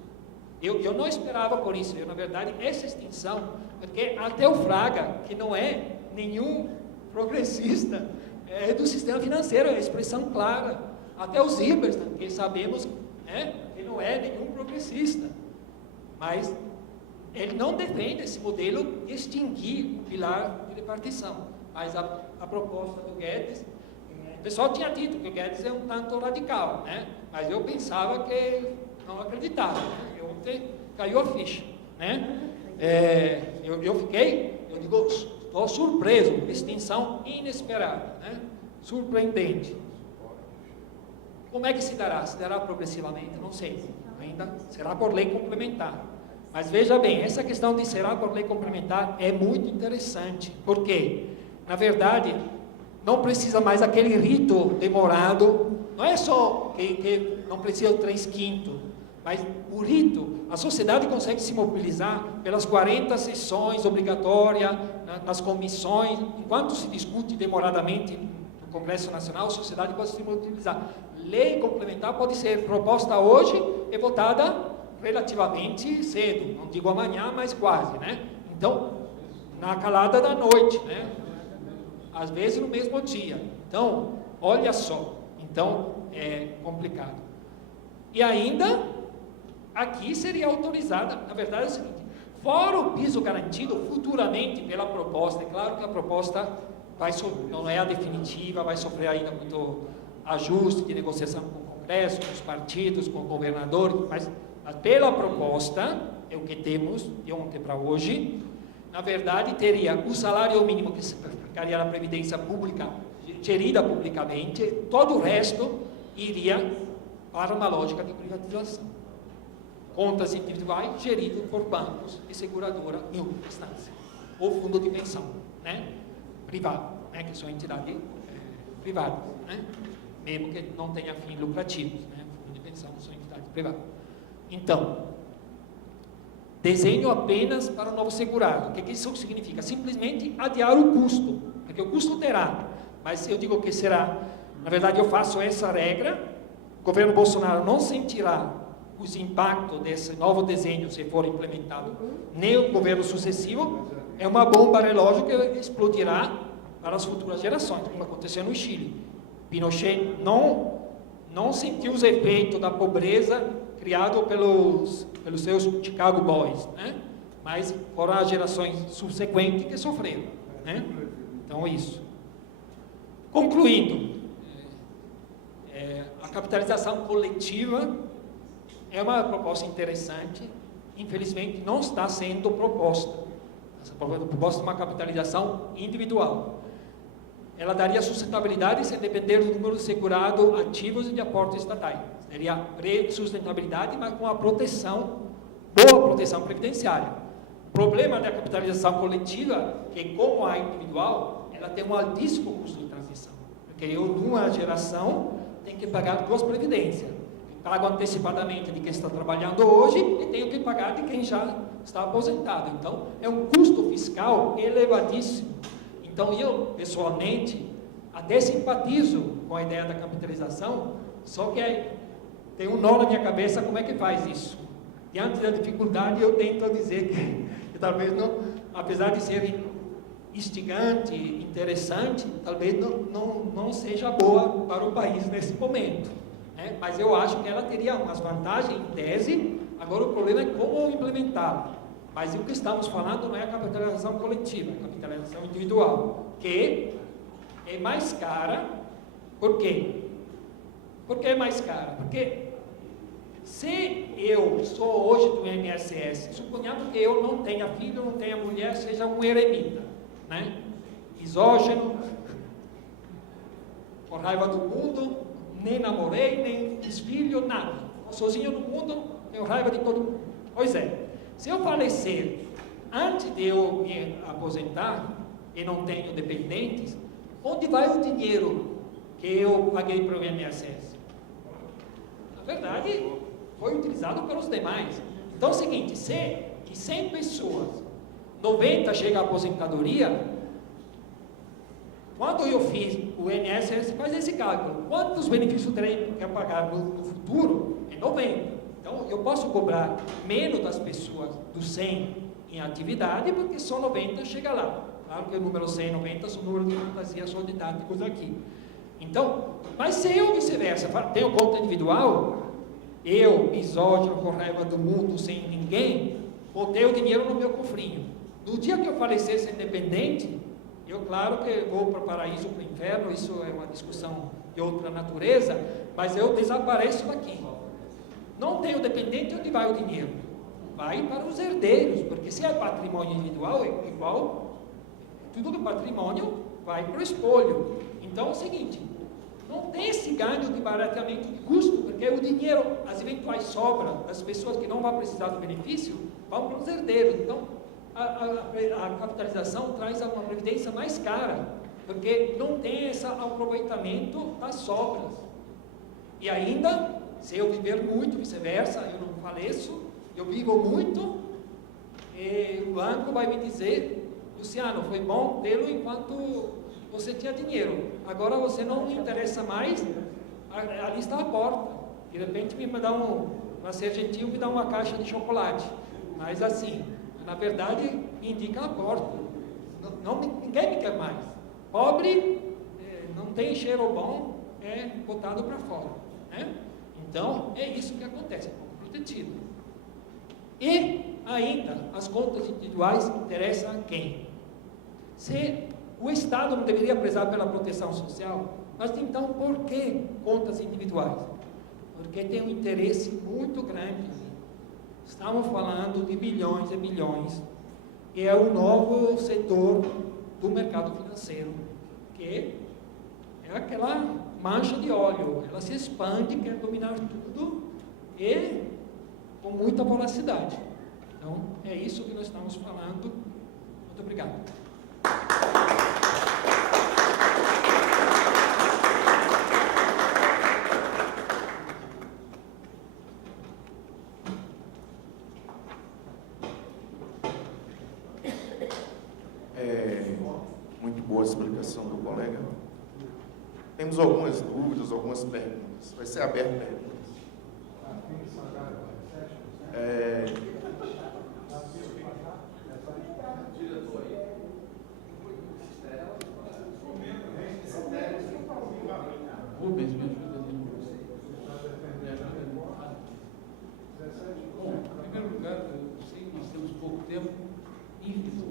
Eu não esperava por isso. Na verdade, essa extinção, porque até o Fraga, que não é nenhum progressista, é do sistema financeiro, é a expressão clara. Até os Ibers, que sabemos, né, que não é nenhum progressista. Mas ele não defende esse modelo de extinguir o pilar de repartição. Mas a proposta do Guedes, o pessoal tinha dito que o Guedes é um tanto radical, né? Mas eu pensava que não acreditava, né? Ontem caiu a ficha, né? Eu digo, estou surpreso, extinção inesperada, né? Surpreendente. Como é que se dará? Se dará progressivamente? Não sei, ainda será por lei complementar. Mas veja bem, essa questão de será por lei complementar é muito interessante, porque na verdade, não precisa mais aquele rito demorado, não é só que não precisa o 3/5, mas o rito, a sociedade consegue se mobilizar pelas 40 sessões obrigatórias, nas comissões, enquanto se discute demoradamente no Congresso Nacional, a sociedade pode se mobilizar. Lei complementar pode ser proposta hoje e votada relativamente cedo, não digo amanhã, mas quase, né? Então, na calada da noite, né? Às vezes no mesmo dia. Então, olha só. Então, é complicado. E ainda, aqui seria autorizada, na verdade é o seguinte, fora o piso garantido, futuramente, pela proposta, é claro que a proposta não é a definitiva, vai sofrer ainda muito ajuste de negociação com o Congresso, com os partidos, com o governador, mas pela proposta, é o que temos de ontem para hoje, na verdade, teria o salário mínimo que ficaria na Previdência Pública, gerida publicamente, todo o resto iria para uma lógica de privatização. Contas individuais geridas por bancos e seguradora em última instância. Ou fundo de pensão, né? Privado, né? Que são entidades privadas, né? Mesmo que não tenha fins lucrativos, né? Fundo de pensão são entidades privadas. Então, desenho apenas para o novo segurado. O que isso significa? Simplesmente adiar o custo, porque o custo terá, mas eu digo que será, na verdade eu faço essa regra, o governo Bolsonaro não sentirá os impactos desse novo desenho se for implementado, nem o governo sucessivo, é uma bomba relógio que explodirá para as futuras gerações, como aconteceu no Chile. Pinochet não sentiu os efeitos da pobreza criado pelos seus Chicago Boys, né? Mas foram as gerações subsequentes que sofreram, né? Então, isso. Concluindo, a capitalização coletiva é uma proposta interessante, infelizmente não está sendo proposta. Essa proposta é uma capitalização individual. Ela daria sustentabilidade sem depender do número de segurados ativos e de aportes estatais. Seria sustentabilidade, mas com a proteção, boa proteção previdenciária. O problema da capitalização coletiva é que, como a individual, ela tem um altíssimo custo de transição. Porque eu, numa geração, tenho que pagar 2 previdências. Pago antecipadamente de quem está trabalhando hoje e tenho que pagar de quem já está aposentado. Então, é um custo fiscal elevadíssimo. Então, eu, pessoalmente, até simpatizo com a ideia da capitalização, só que tem um nó na minha cabeça, como é que faz isso? Diante da dificuldade, eu tento dizer que talvez não, apesar de ser instigante, interessante, talvez não seja boa para o país nesse momento, né? Mas eu acho que ela teria umas vantagens em tese. Agora o problema é como implementá-la. Mas o que estamos falando não é a capitalização coletiva, é a capitalização individual, que é mais cara. Por quê? Por que é mais cara? Porque se eu sou hoje do INSS, suponhamos que eu não tenha filho, não tenha mulher, seja um eremita, né? Misógino, com raiva do mundo, nem namorei, nem fiz filho, nada. Sozinho no mundo, tenho raiva de todo mundo. Pois é, se eu falecer antes de eu me aposentar e não tenho dependentes, onde vai o dinheiro que eu paguei para o INSS? Na verdade, foi utilizado pelos demais. Então é o seguinte, se de 100 pessoas, 90 chegam à aposentadoria, quando eu fiz o INSS, faz esse cálculo, quantos benefícios terei que pagar no futuro? É 90. Então eu posso cobrar menos das pessoas dos 100 em atividade, porque só 90 chega lá. Claro que o número 100 e 90 são números de fantasia só didáticos aqui. Então, mas se eu vice-versa tenho conta individual, eu, misógino, com raiva do mundo, sem ninguém, botei o dinheiro no meu cofrinho. No dia que eu falecer ser independente, eu claro que vou para o paraíso ou para o inferno, isso é uma discussão de outra natureza, mas eu desapareço daqui. Não tenho dependente, onde vai o dinheiro? Vai para os herdeiros, porque se é patrimônio individual, é igual, tudo do patrimônio vai para o espólio. Então é o seguinte, não tem esse ganho de barateamento de custo, porque o dinheiro, as eventuais sobras das pessoas que não vão precisar do benefício, vão para os herdeiros. Então, a capitalização traz uma previdência mais cara, porque não tem esse aproveitamento das sobras. E ainda, se eu viver muito, vice-versa, eu não faleço, eu vivo muito, e o banco vai me dizer, Luciano, foi bom tê-lo enquanto você tinha dinheiro, agora você não me interessa mais, ali está a porta, de repente me dá para ser gentil, me dá uma caixa de chocolate, mas assim, na verdade, indica a porta, ninguém me quer mais, pobre, não tem cheiro bom, é botado para fora, né? Então, é isso que acontece, é pouco protegido. E ainda, as contas individuais interessam a quem? Se o Estado não deveria prezar pela proteção social, mas então por que contas individuais? Porque tem um interesse muito grande. Estamos falando de bilhões e bilhões, que é o novo setor do mercado financeiro, que é aquela mancha de óleo, ela se expande, quer dominar tudo e com muita voracidade. Então, é isso que nós estamos falando. Muito obrigado. Muito boa a explicação do colega. Temos algumas dúvidas, algumas perguntas. Vai ser aberto perguntas. Rubens, me ajuda ali. Bom, em primeiro lugar, eu sei que nós temos pouco tempo, infelizmente.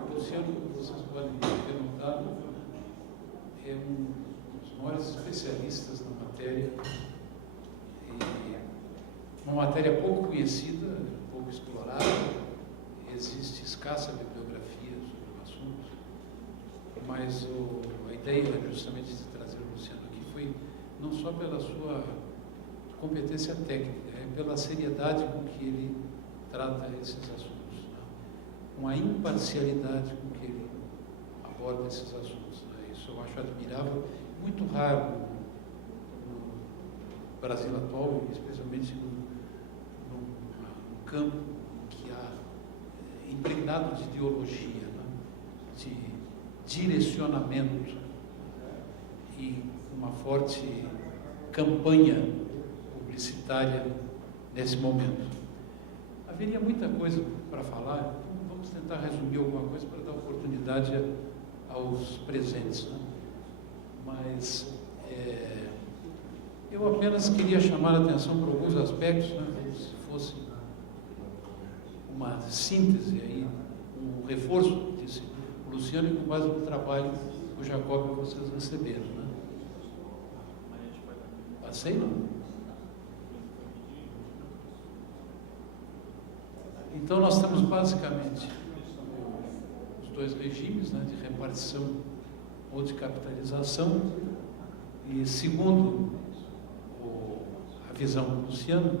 O Luciano, vocês podem ter notado, é um dos maiores especialistas na matéria, uma matéria pouco conhecida, pouco explorada, existe escassa bibliografia sobre o assunto, mas a ideia justamente de trazer o Luciano aqui foi não só pela sua competência técnica, é pela seriedade com que ele trata esses assuntos, né? Com a imparcialidade com que ele aborda esses assuntos, né? Isso eu acho admirável, muito raro no Brasil atual, especialmente no campo que há impregnado de ideologia, né? De direcionamento e uma forte campanha publicitária nesse momento. A haveria muita coisa para falar, então vamos tentar resumir alguma coisa para dar oportunidade aos presentes, né? Mas eu apenas queria chamar a atenção para alguns aspectos, né, como se fosse uma síntese aí, um reforço, disse o Luciano, e com base no trabalho que o Jacob e vocês receberam, né? Passei, não? Então, nós temos basicamente os dois regimes, né, de repartição ou de capitalização, e segundo a visão do Luciano,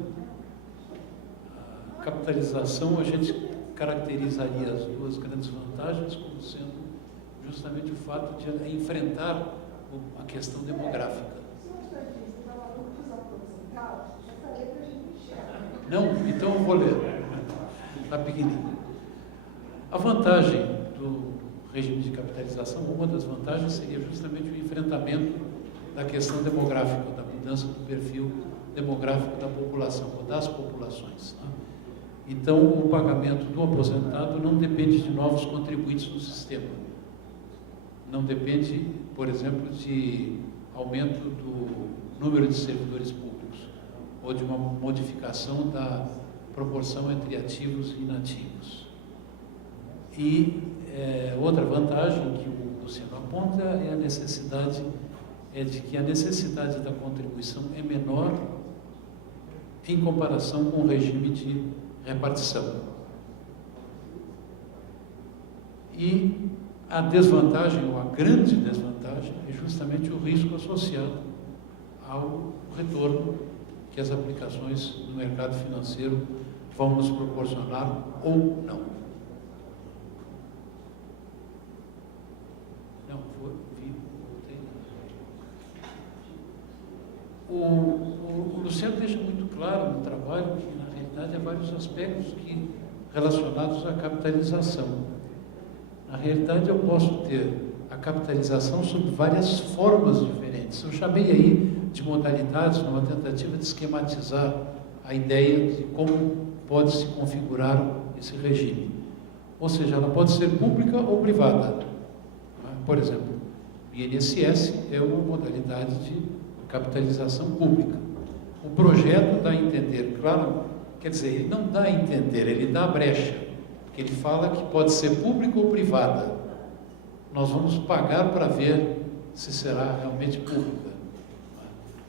a capitalização a gente caracterizaria as duas grandes vantagens como sendo justamente o fato de enfrentar a questão demográfica. Não, então eu vou ler. Está pequenininho. A vantagem do regime de capitalização, uma das vantagens seria justamente o enfrentamento da questão demográfica, da mudança do perfil demográfico da população, ou das populações, né? Então, o pagamento do aposentado não depende de novos contribuintes no sistema. Não depende, por exemplo, de aumento do número de servidores públicos, ou de uma modificação da proporção entre ativos e inativos. E outra vantagem que o Luciano aponta é a necessidade, de que a necessidade da contribuição é menor em comparação com o regime de repartição. E a desvantagem, ou a grande desvantagem, é justamente o risco associado ao retorno que as aplicações no mercado financeiro vão nos proporcionar ou não. O Luciano deixa muito claro no trabalho que, na realidade, há vários aspectos relacionados à capitalização. Na realidade, eu posso ter a capitalização sob várias formas diferentes. Eu chamei aí de modalidades numa tentativa de esquematizar a ideia de como pode se configurar esse regime. Ou seja, ela pode ser pública ou privada. Por exemplo, o INSS é uma modalidade de capitalização pública. O projeto dá a entender, claro, quer dizer, ele não dá a entender, ele dá a brecha, porque ele fala que pode ser pública ou privada. Nós vamos pagar para ver se será realmente pública,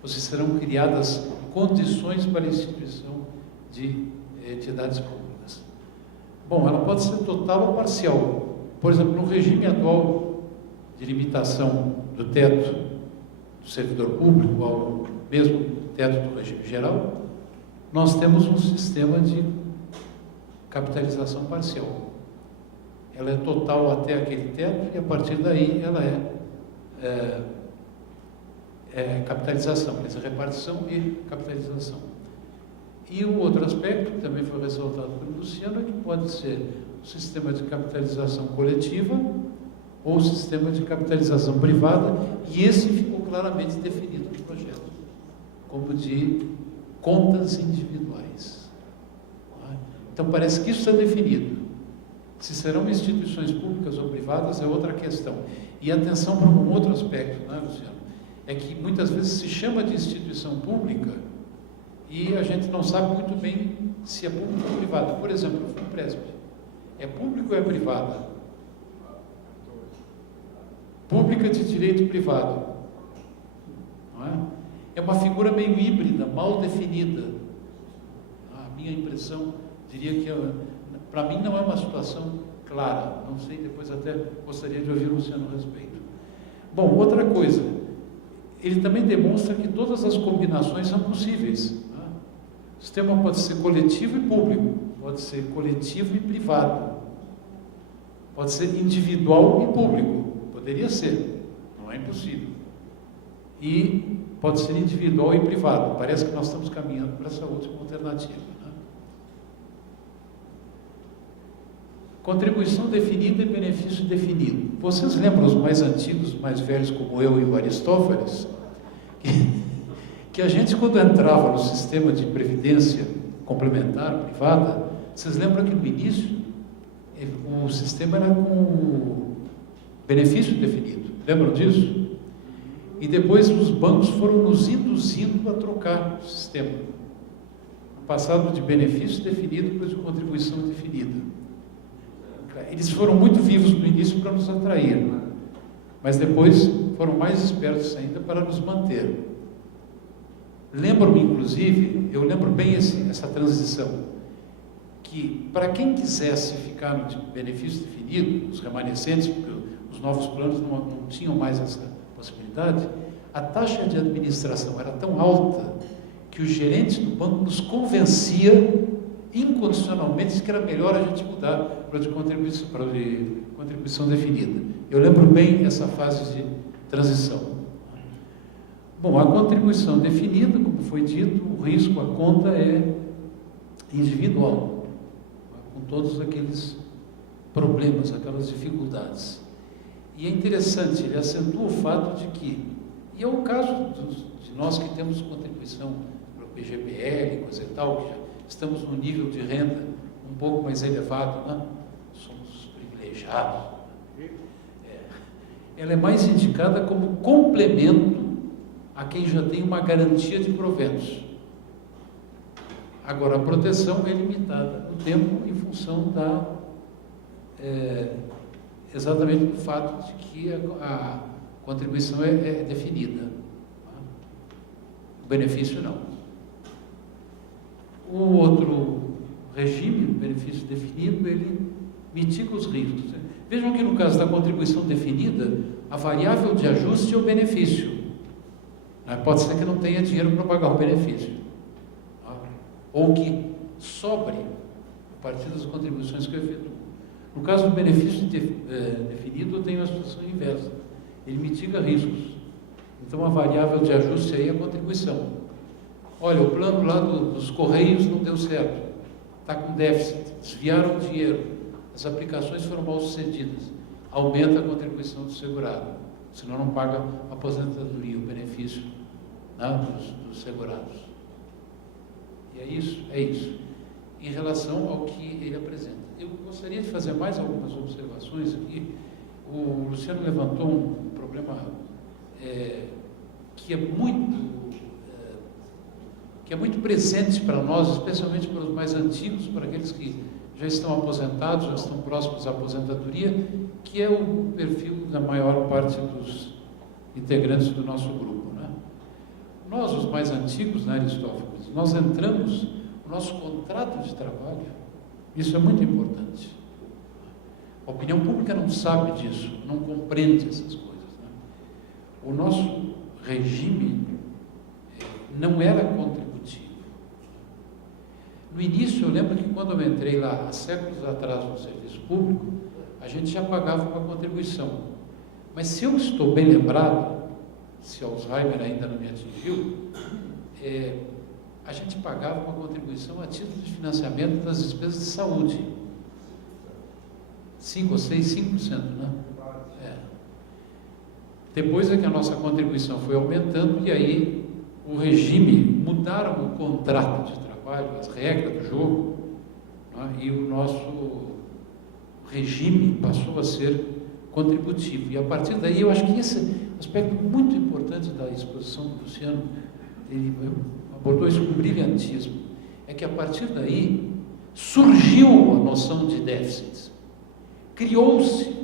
ou se serão criadas condições para a instituição de entidades públicas. Bom, ela pode ser total ou parcial. Por exemplo, no regime atual de limitação do teto do servidor público ao mesmo teto do regime geral, nós temos um sistema de capitalização parcial. Ela é total até aquele teto e, a partir daí, ela é capitalização, quer dizer, repartição e capitalização. E o outro aspecto, que também foi ressaltado pelo Luciano, é que pode ser o sistema de capitalização coletiva ou o sistema de capitalização privada, e esse ficou claramente definido no projeto, como de contas individuais. Então, parece que isso está definido. Se serão instituições públicas ou privadas é outra questão. E atenção para um outro aspecto, não é, Luciano? É que muitas vezes se chama de instituição pública e a gente não sabe muito bem se é pública ou privada. Por exemplo, o FUNPRESP. É público ou é privada? Pública de direito privado. Não é? É uma figura meio híbrida, mal definida. A minha impressão, diria que, para mim, não é uma situação clara. Não sei, depois até gostaria de ouvir o Luciano a respeito. Bom, outra coisa, ele também demonstra que todas as combinações são possíveis. Não é? O sistema pode ser coletivo e público, pode ser coletivo e privado, pode ser individual e público. Poderia ser, não é impossível. E pode ser individual e privado. Parece que nós estamos caminhando para essa última alternativa. Né? Contribuição definida e benefício definido. Vocês lembram, os mais antigos, mais velhos, como eu e o Aristófanes, que a gente, quando entrava no sistema de previdência complementar, privada, Vocês lembram que no início o sistema era com benefício definido? Lembram disso? E depois os bancos foram nos induzindo a trocar o sistema. Passado de benefício definido para de contribuição definida. Eles foram muito vivos no início para nos atrair, mas depois foram mais espertos ainda para nos manter. Lembro-me, inclusive, eu lembro bem essa transição, que para quem quisesse ficar no benefício definido, os remanescentes, porque os novos planos não tinham mais essa possibilidade, a taxa de administração era tão alta que os gerentes do banco nos convencia incondicionalmente que era melhor a gente mudar para de contribuição definida. Eu lembro bem essa fase de transição. Bom, a contribuição definida, como foi dito, o risco, a conta é individual, com todos aqueles problemas, aquelas dificuldades. E é interessante, ele acentua o fato de que, e é o caso de nós que temos contribuição para o PGBL, coisa e tal, que já estamos num nível de renda um pouco mais elevado, né? Somos privilegiados. Ela é mais indicada como complemento a quem já tem uma garantia de proventos. Agora, a proteção é limitada no tempo em função exatamente do fato de que a contribuição é definida. O benefício não. O outro regime, o benefício definido, ele mitiga os riscos. Vejam que no caso da contribuição definida, a variável de ajuste é o benefício. Pode ser que não tenha dinheiro para pagar o benefício. Ou que sobre a partir das contribuições que eu efetuo. No caso do benefício definido, eu tenho a situação inversa. Ele mitiga riscos. Então, a variável de ajuste aí é a contribuição. Olha, o plano lá dos Correios não deu certo. Está com déficit. Desviaram o dinheiro. As aplicações foram mal sucedidas. Aumenta a contribuição do segurado. Senão não paga a aposentadoria, o benefício, né, dos segurados. E é isso. Em relação ao que ele apresenta. Eu gostaria de fazer mais algumas observações aqui. O Luciano levantou um problema que é muito presente para nós, especialmente para os mais antigos, para aqueles que já estão aposentados, já estão próximos à aposentadoria, que é o perfil da maior parte dos integrantes do nosso grupo, né? Nós, os mais antigos, né, Aristófanes, nós entramos no nosso contrato de trabalho. Isso é muito importante. A opinião pública não sabe disso, não compreende essas coisas, né? O nosso regime não era contributivo. No início, eu lembro que quando eu entrei lá, há séculos atrás, no serviço público, a gente já pagava uma contribuição. Mas se eu estou bem lembrado, se Alzheimer ainda não me atingiu, a gente pagava uma contribuição a título de financiamento das despesas de saúde. 5 ou 6, 5%, né? Depois é que a nossa contribuição foi aumentando e aí o regime, mudaram o contrato de trabalho, as regras do jogo, né? E o nosso regime passou a ser contributivo. E a partir daí, eu acho que esse aspecto muito importante da exposição do Luciano, ele abordou isso com brilhantismo, é que a partir daí surgiu a noção de déficits. Criou-se,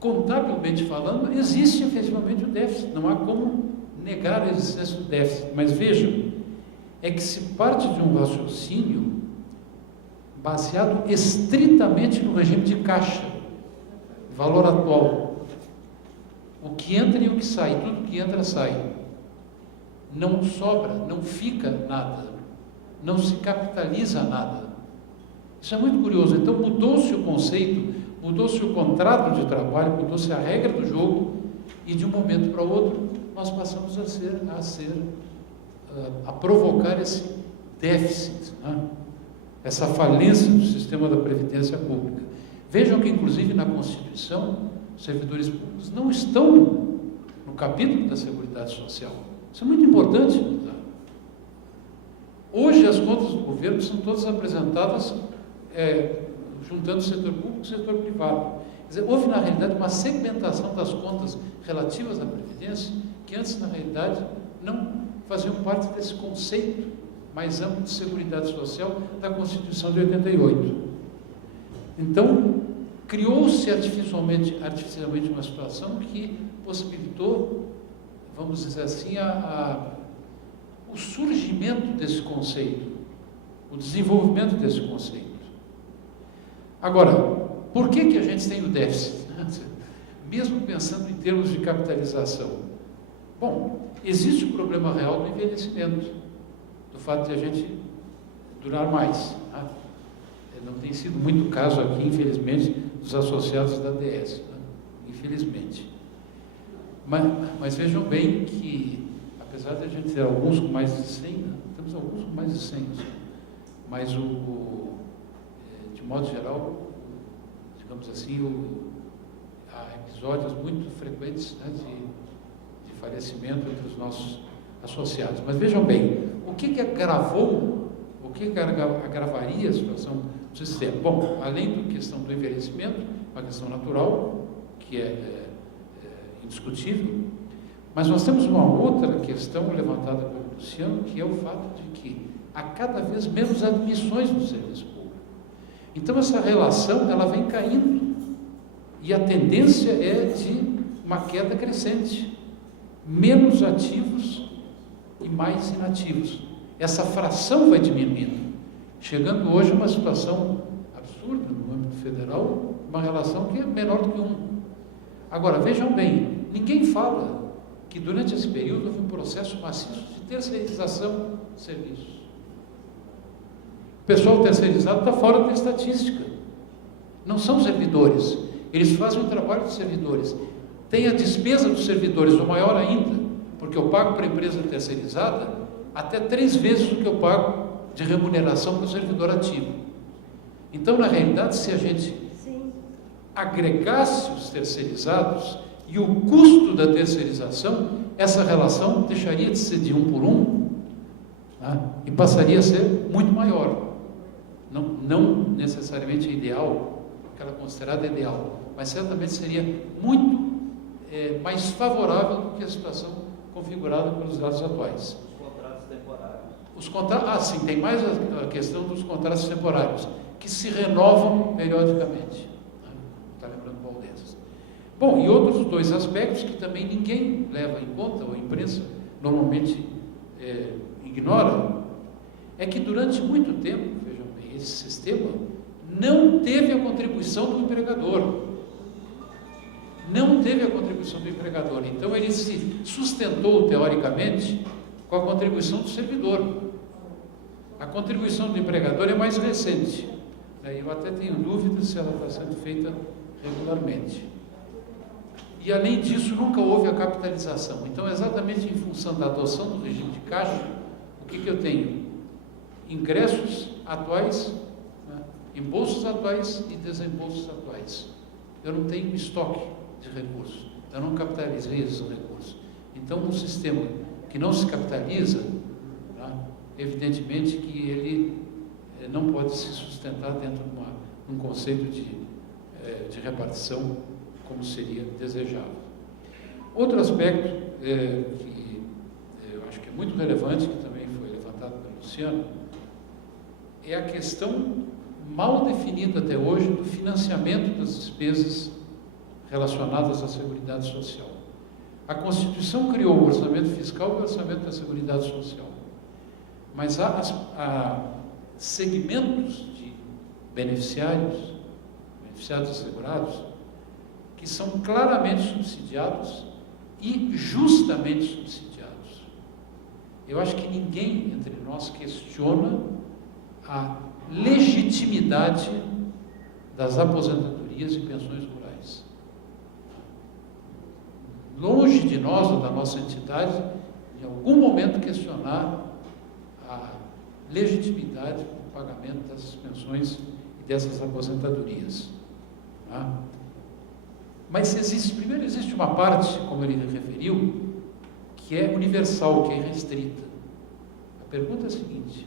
contabilmente falando, existe efetivamente o déficit, não há como negar a existência do déficit, mas vejam, é que se parte de um raciocínio baseado estritamente no regime de caixa, valor atual, o que entra e o que sai, tudo que entra sai, não sobra, não fica nada, não se capitaliza nada. Isso é muito curioso. Então mudou-se o conceito, mudou-se o contrato de trabalho, mudou-se a regra do jogo e de um momento para o outro nós passamos a provocar esse déficit, né? Essa falência do sistema da previdência pública. Vejam que inclusive na Constituição os servidores públicos não estão no capítulo da Seguridade Social. Isso é muito importante. Hoje as contas do governo são todas apresentadas juntando o setor público e o setor privado. Quer dizer, houve, na realidade, uma segmentação das contas relativas à Previdência, que antes, na realidade, não faziam parte desse conceito mais amplo de Seguridade Social da Constituição de 88. Então, criou-se artificialmente uma situação que possibilitou, vamos dizer assim, o surgimento desse conceito, o desenvolvimento desse conceito. Agora, por que a gente tem o déficit? Mesmo pensando em termos de capitalização. Bom, existe o problema real do envelhecimento, do fato de a gente durar mais. Tá? Não tem sido muito caso aqui, infelizmente, dos associados da DS, né? Infelizmente. Mas vejam bem que, apesar de a gente ter alguns com mais de 100, né? Temos alguns com mais de 100, mas de modo geral, digamos assim, há episódios muito frequentes, né, de falecimento entre os nossos associados. Mas vejam bem, o que agravou, o que agravaria a situação do sistema? Bom, além da questão do envelhecimento, uma questão natural, que é indiscutível, mas nós temos uma outra questão levantada pelo Luciano, que é o fato de que há cada vez menos admissões no serviço público. Então, essa relação, ela vem caindo, e a tendência é de uma queda crescente. Menos ativos e mais inativos. Essa fração vai diminuindo, chegando hoje a uma situação absurda no âmbito federal, uma relação que é menor do que 1. Agora, vejam bem, ninguém fala que durante esse período houve um processo maciço de terceirização de serviços. O pessoal terceirizado está fora da estatística. Não são servidores. Eles fazem o trabalho dos servidores. Tem a despesa dos servidores, ou maior ainda, porque eu pago para a empresa terceirizada até 3 vezes o que eu pago de remuneração para o servidor ativo. Então, na realidade, se a gente agregasse os terceirizados e o custo da terceirização, essa relação deixaria de ser de 1 por 1, né, e passaria a ser muito maior. Não necessariamente ideal, aquela considerada ideal, mas certamente seria muito mais favorável do que a situação configurada pelos dados atuais. Os contratos temporários. Sim, tem mais a questão dos contratos temporários, que se renovam periodicamente. Está lembrando qual desses? Bom, e outros 2 aspectos que também ninguém leva em conta, ou a imprensa normalmente ignora, é que durante muito tempo, vejam bem, esse sistema não teve a contribuição do empregador. Não teve a contribuição do empregador. Então, ele se sustentou, teoricamente, com a contribuição do servidor. A contribuição do empregador é mais recente. Eu até tenho dúvidas se ela está sendo feita regularmente. E, além disso, nunca houve a capitalização. Então, exatamente em função da adoção do regime de caixa, o que eu tenho? Ingressos atuais, né? Embolsos atuais e desembolsos atuais. Eu não tenho estoque de recursos, eu não capitalizei esses recursos. Então, um sistema que não se capitaliza, tá, evidentemente que ele não pode se sustentar dentro de um conceito de repartição como seria desejável. Outro aspecto que eu acho que é muito relevante, que também foi levantado pelo Luciano, é a questão mal definida até hoje do financiamento das despesas relacionadas à Seguridade Social. A Constituição criou o orçamento fiscal e o orçamento da Seguridade Social, mas há segmentos de beneficiários assegurados, que são claramente subsidiados e justamente subsidiados. Eu acho que ninguém entre nós questiona a legitimidade das aposentadorias e pensões rurais. Longe de nós ou da nossa entidade, em algum momento, questionar a legitimidade do pagamento dessas pensões e dessas aposentadorias. Tá? Mas primeiro existe uma parte, como ele referiu, que é universal, que é restrita. A pergunta é a seguinte: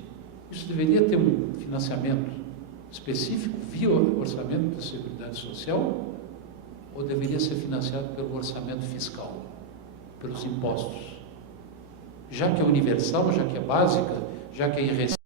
Isso deveria ter um financiamento específico via o orçamento da Seguridade Social ou deveria ser financiado pelo orçamento fiscal, pelos impostos? Já que é universal, já que é básica, já que é irrestrita,